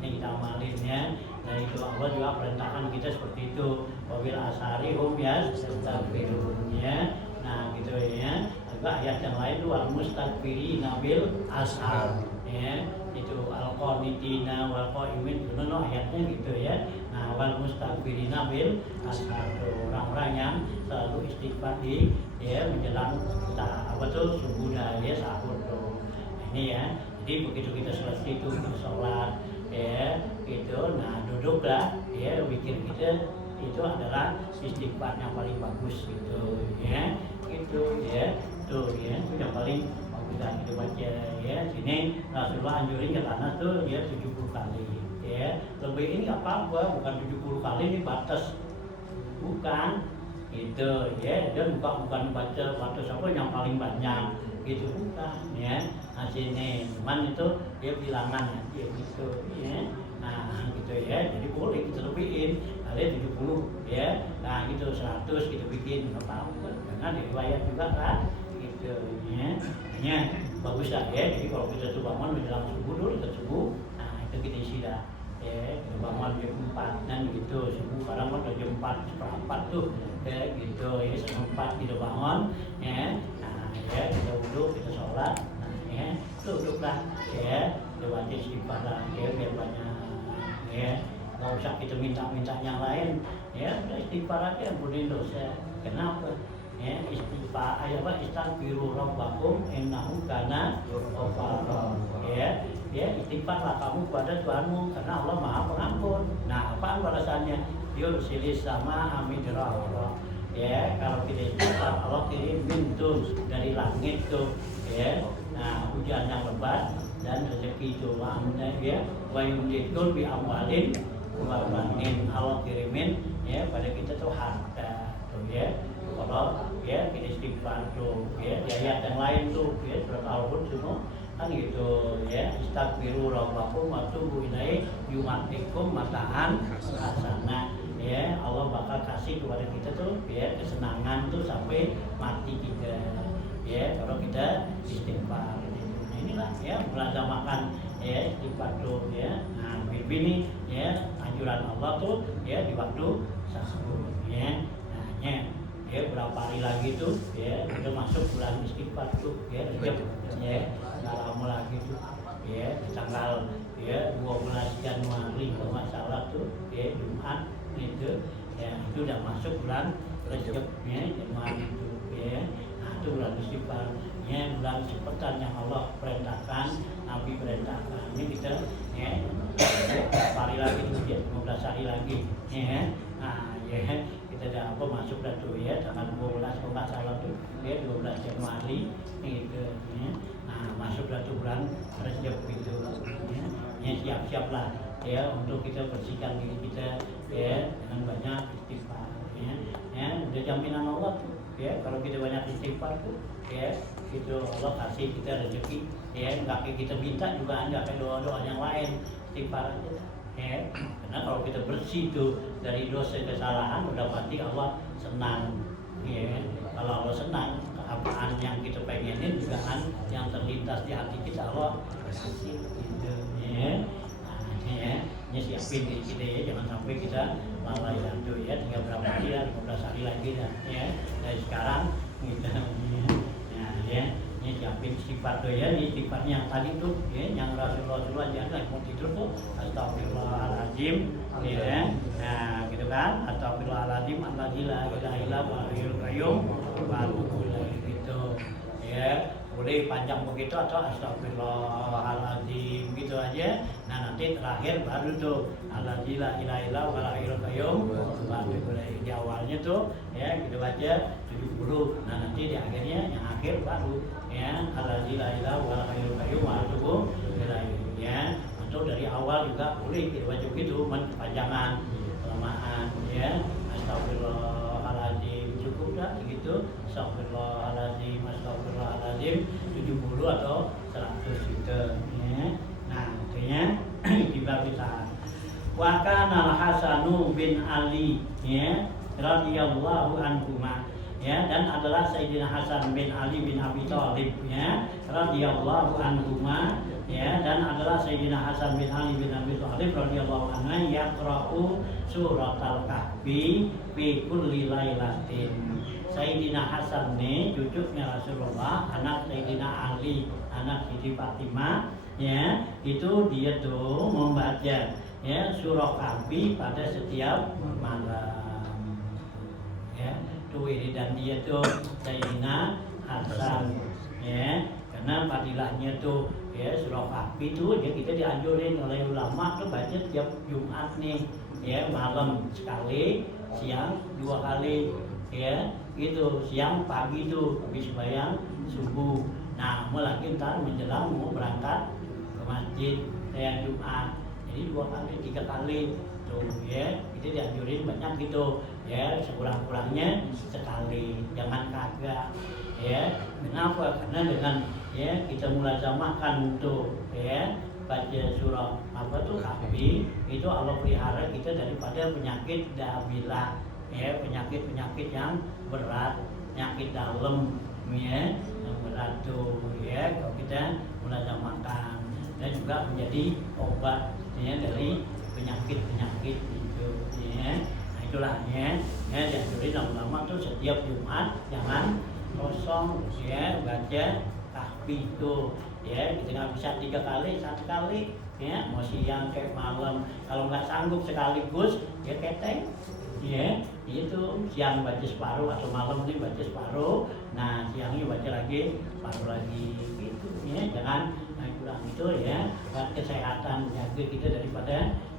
Ini kita amalin ya. Nah itu Allah juga perintahkan kita seperti itu. Mobil asharihum yastaghfirun ya. Nah gitu ya. Juga ayat yang lain tuh al-mustaghfirina bil ashar ya. Itu al-qanitina wal qaimin, itu ayatnya gitu ya. Nah wal mustaghfirina bil ashar, orang-orang yang selalu istighfar di ya menjelang apa tuh subuh ya, sahur tuh. Ini ya. Jadi begitu kita selesai itu kita sholat ya gitu, nah duduklah ya, pikir kita itu adalah istighfar yang paling bagus gitu ya, gitu ya, tuh ya itu yang paling bagus kita baca ya. Sini Rasulullah anjurin ke Anas tuh ya 70 kali ya, lebih ini apa-apa, bukan 70 kali ini batas, bukan gitu ya, dia bukan baca batas apa yang paling banyak gitu, bukan ya. Nah sini cuman itu dia bilangan ya gitu ya. Nah gitu ya, jadi boleh kita lebihin kali 70 ya. Nah gitu 100 kita bikin nggak apa-apa, karena di riwayat juga kan gitu ya. Hanya bagus lah ya. Jadi kalau kita tuh bangun menjelang subuh dulu, kita subuh, nah itu kita isi dah ya, kita bangun jam 4 dan gitu subuh, kadang udah jam 4:04 tuh ya gitu ya, setengah 4 kita bangun ya. Nah ya kita wudhu, kita sholat, nah ya duduklah ya, kita baca istighfar ya biar banyak ya, nggak usah kita minta yang lain ya, udah istighfar aja ampunin dosa. Kenapa ya? Istighfar apa, istaghfiru rabbakum innahu kana ghafara ya. Ya istighfarlah kamu kepada Tuhanmu karena Allah Maha Pengampun. Nah apa balasannya? Yursilis sama amidrahra ya. Kalau kita istighfar, Allah kirim bintun dari langit tuh ya. Nah hujan yang lebat dan rezeki itu ma'amuna ya, wa yumdikul bi amwalin wa banin, Allah kirimin ya pada kita tuh harta tuh ya. Kalau ya kita istighfar tuh ya, di ayat yang lain tuh ya surat Al-Hud semua kan gitu ya, istaghfiru rabbakum wa tubu ilaihi yumatikum mataan hasanah ya. Allah bakal kasih kepada kita tuh ya kesenangan tuh sampai mati kita ya, kalau kita istighfar. Nah inilah ya melazamakan ya istighfar tuh ya. Nah ini ya anjuran Allah tuh ya di waktu sahur ya. Nah ya berapa hari lagi tuh ya udah masuk bulan istighfar tuh ya, ya nggak lama lagi tuh ya, di tanggal ya 12 Januari kalau nggak salah tuh ya, Jumat itu ya, itu udah masuk bulan Rejab ya, Januari itu ya. Nah itu bulan istighfar ya, bulan sepekan yang Allah perintahkan, Nabi perintahkan. Ini kita ya berapa hari lagi tuh ya, 15 hari lagi ya. Nah ya kita udah apa masuk dah tuh ya, tanggal 12 kalau nggak salah tuh ya, 12 Januari gitu ya. Nah masuk dah tuh bulan Rejab itu ya, siap-siap lah ya untuk kita bersihkan diri kita ya dengan banyak istighfar ya. Ya udah jaminan Allah tuh ya, kalau kita banyak istighfar tuh ya itu Allah kasih kita rezeki ya, nggak kayak kita minta juga, nggak kayak doa-doa yang lain, istighfar aja ya. Karena kalau kita bersih tuh dari dosa kesalahan udah pasti Allah senang, ya. Kalau Allah senang, apaan yang kita pengenin juga kan yang terlintas di hati kita Allah kasih gitu, ya. Ya, siapin diri kita ya, jangan sampai kita lalai itu ya, tinggal berapa hari ya, 15 hari lagi ya, dari sekarang gitu ya, ya, ini siapin sifat tuh ya, ini sifatnya yang tadi tuh ya, yang Rasulullah aja mau tidur tuh astagfirullahaladzim ya, nah gitu kan, astagfirullahaladzim alhamdulillah la ilaha illallah wa la qayyum wa gitu ya. Boleh panjang begitu atau astagfirullahaladzim gitu aja. Nah nanti terakhir baru tuh alhamdulillah la ilaha illallah wa la ilaha qayyum boleh di awalnya tuh ya gitu aja 70. Nah nanti di akhirnya yang akhir baru ya alhamdulillah la ilaha wa la ilaha qayyum ya. Atau dari awal juga boleh gitu aja begitu, panjangan kelamaan ya. Astagfirullahaladzim cukup dah begitu. Astagfirullahaladzim 70 atau 100 gitu ya. Nah artinya tiba kita wa kana al-Hasanu bin Ali ya radhiyallahu anhuma ya, dan adalah Sayyidina Hasan bin Ali bin Abi Thalib ya radhiyallahu anhuma ya, dan adalah Sayyidina Hasan bin Ali bin Abi Thalib radhiyallahu anhu yaqra'u surat al-Kahfi fi kulli lailatin. Sayyidina Hasan nih cucunya Rasulullah, anak Sayyidina Ali, anak Siti Fatimah ya, itu dia tuh membaca ya surah Kahfi pada setiap malam ya. Tuh dan dia tuh Sayyidina Hasan ya, karena fadilahnya tuh ya surah Kahfi tuh ya kita dianjurin oleh ulama tuh baca tiap Jumat nih ya, malam sekali, siang 2 kali ya gitu, siang pagi itu habis bayang subuh. Nah mau lagi ntar menjelang mau berangkat ke masjid yang Jumat, jadi 2 kali 3 kali tuh ya, kita dianjurin banyak gitu ya, sekurang-kurangnya sekali, jangan kagak ya. Kenapa? Karena dengan ya kita mulai makan tuh ya baca surah apa tuh Kahfi itu Allah pelihara kita daripada penyakit dabilah ya, penyakit yang berat, penyakit dalam ya, yang berat tuh ya, kalau kita mulai makan, dan juga menjadi obat ya dari penyakit itu ya. Nah itulah ya, dianjurin lama-lama tuh setiap Jumat jangan kosong ya baca Kahfi itu ya, kita nggak bisa 3 kali, 1 kali ya, mau siang kayak malam, kalau nggak sanggup sekaligus ya keteng ya, itu siang baca separuh atau malam ini baca separuh, nah siangnya baca lagi separuh lagi gitu ya, jangan naik kurang itu ya, buat kesehatan jaga kita daripada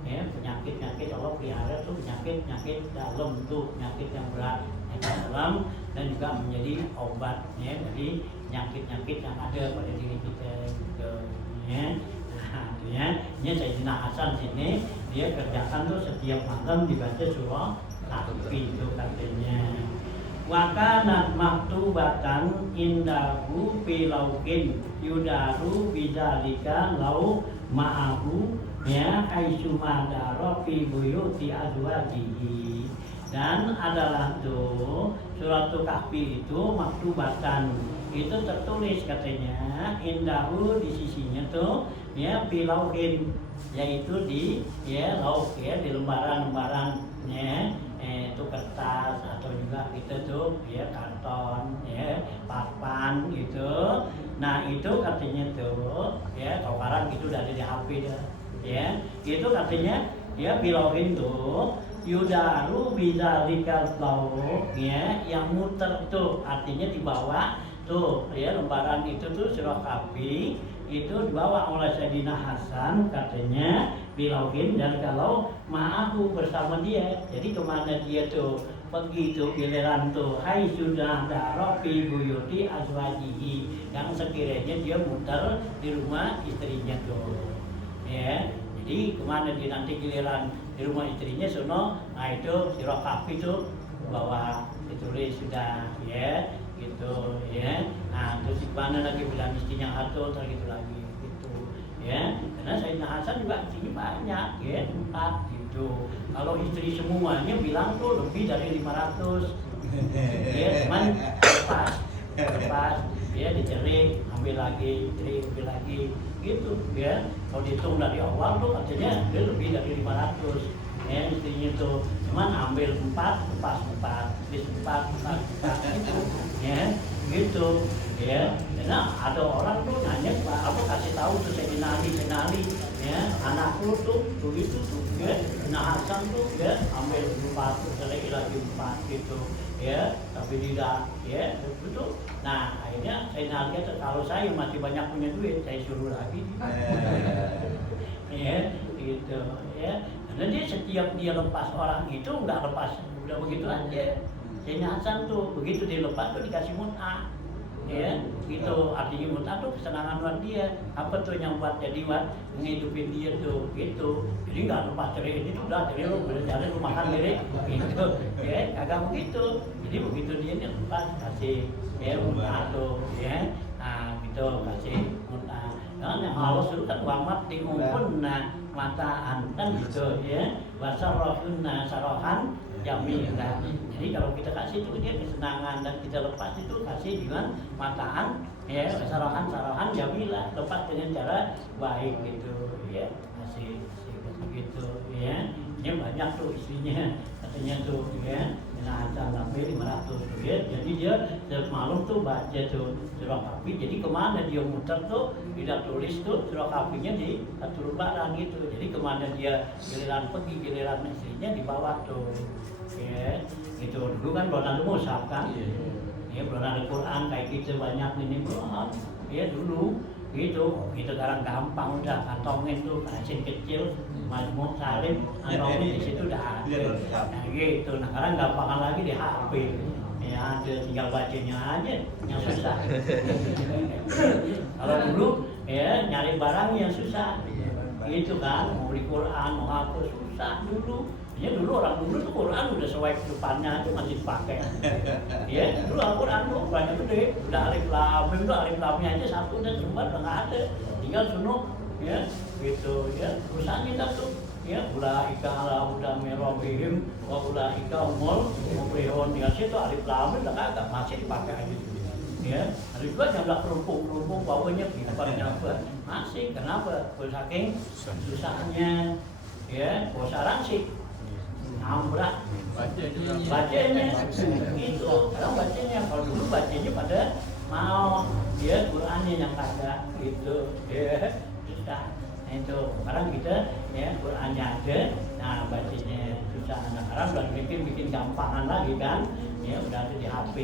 ya penyakit Allah pelihara tuh penyakit dalam tuh, penyakit yang berat yang dalam, dan juga menjadi obat ya dari penyakit yang ada pada diri kita gitu ya. Nah ya, ini Sayyidina Hasan sini dia kerjakan tuh setiap malam dibaca surah Kahfi itu katanya. Wa kanat maktubatan indahu fi laukin yudaru bidzalika lau ma'ahu ya haitsu madara fi buyuti azwajihi. Dan adalah tuh surat Kahfi itu maktubatan, itu tertulis katanya indahu di sisinya tuh ya fi laukin, yaitu di ya lauk ya, di lembaran-lembaran ya, itu kertas atau juga kita tuh ya karton ya, papan gitu. Nah itu katanya tuh ya, kalau sekarang gitu udah ada di HP dah ya, itu katanya ya bilauin tuh yudaru bizalikal lauk ya, yang muter tuh artinya dibawa tuh ya, lembaran itu tuh surah Kahfi itu dibawa oleh Sayyidina Hasan katanya bilauhin, dan kalau ma'ahu bersama dia, jadi kemana dia tuh pergi tuh giliran tuh hai sudah darofi buyuti azwajihi, yang sekiranya dia muter di rumah istrinya tuh ya, jadi kemana dia nanti giliran di rumah istrinya sono, nah itu surah Kahfi tuh bawa ditulis sudah ya gitu ya. Nah terus di mana lagi bilang istrinya atur gitu lagi gitu ya. Karena Sayyidina Hasan juga istrinya banyak, ya 4 gitu. Kalau istri semuanya bilang tuh lebih dari 500, ya. Cuman lepas, ya dicerik, ambil lagi, ambil lagi, gitu, ya. Kalau dihitung dari awal tuh katanya dia lebih dari 500, ya istrinya tuh. Cuman ambil 4, lepas 4, gitu, ya, gitu, ya. Karena ada orang tuh nanya, apa kasih tahu tuh Sayyidina Ali, ya, anak lu tuh begitu tuh, ya. Nah Hasan tuh, ya, ambil 4, selesai lagi 4, gitu, ya. Tapi tidak, ya, betul. Nah akhirnya Sayyidina Ali kata, kalau saya masih banyak punya duit, saya suruh lagi, ya, gitu, ya. Karena dia setiap dia lepas orang itu nggak lepas udah begitu aja. Sayyidina Hasan tuh begitu dia lepas tuh dikasih mut'ah, ya, gitu. Artinya mut'ah tuh kesenangan buat dia. Apa tuh yang buat jadi buat ngehidupin dia tuh, gitu. Jadi nggak lepas cerai ini tuh udah cerai lu berjalan lu makan cerai, gitu, ya, kagak begitu. Jadi begitu dia lepas kasih, ya, mut'ah tuh, ya, nah gitu kasih mut'ah. Jangan yang halus dulu kan wamat diumpun mataan kan gitu, ya. Wasarrohunna sarohan jamilah. Jadi kalau kita kasih itu dia kesenangan, dan kita lepas itu kasih dengan mataan, ya, sarohan jamilah, lepas dengan cara baik, gitu, ya, kasih begitu, ya. Ini banyak tuh istrinya katanya tuh, ya. Hasan sampai 500 tuh, ya. Jadi dia semalam tuh baca tuh surah Kahfi. Jadi kemana dia muter tuh tidak tulis tuh surah Kahfinya di atur barang gitu. Jadi kemana dia giliran pergi, giliran istrinya di bawah tuh, ya. Gitu dulu kan belum ada mushaf kan, ya, belum ada Quran kayak gitu banyak ini belum, ya dulu. Gitu, itu sekarang gampang udah kantongin tuh kacin kecil, Mazmur Salim, kantongin di situ udah ada. Nah gitu, nah sekarang gampangan lagi di HP, ya ada tinggal bacanya aja yang susah. Kalau dulu ya nyari barang yang susah, gitu kan, mau beli Quran, mau apa susah dulu. Ya dulu orang dulu tuh Quran udah swipe depannya aja masih dipakai. Ya dulu Al-Quran tuh banyak gede, udah alif lam mim tuh alif lamnya aja satu udah sembar udah nggak ada, tinggal sunuk, ya gitu, ya urusannya dah tuh, ya ulaika ala huda min rabbihim wa ulaika humul muflihun. Tinggal situ alif lam mim udah kagak, masih dipakai aja. Ya, alif lam jumlah kerumpuk bawahnya pintarnya apa masih, kenapa? Saking susahnya, ya bosaran sih. Ambrak bacanya gitu, sekarang bacanya, kalau dulu bacanya pada mau, dia Qurannya yang kagak gitu, ya susah. Nah itu sekarang kita, ya Qurannya ada, nah bacanya susah. Nah sekarang udah bikin gampangan lagi kan, ya udah ada di HP,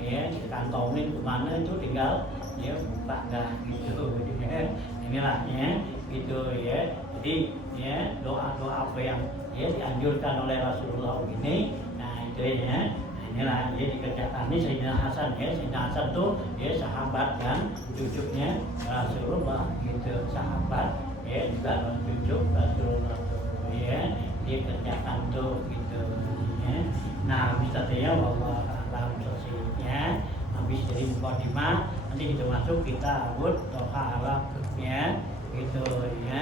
ya kantongin kemana itu tinggal, ya buka dah gitu, ya. Inilah ya gitu, ya. Jadi ya doa apa yang ya dianjurkan oleh Rasulullah ini, nah itu ya, nah, inilah ya dikerjakan ini Sayyidina Hasan, ya. Sayyidina Hasan tuh ya sahabat dan cucunya Rasulullah gitu, sahabat, ya juga cucu Rasulullah tuh, ya dia kerjakan tuh gitu, ya. Nah misalnya bahwa dalam selesainya habis dari mukadimah, nanti kita masuk kita abud toha Arab, ya gitu, ya.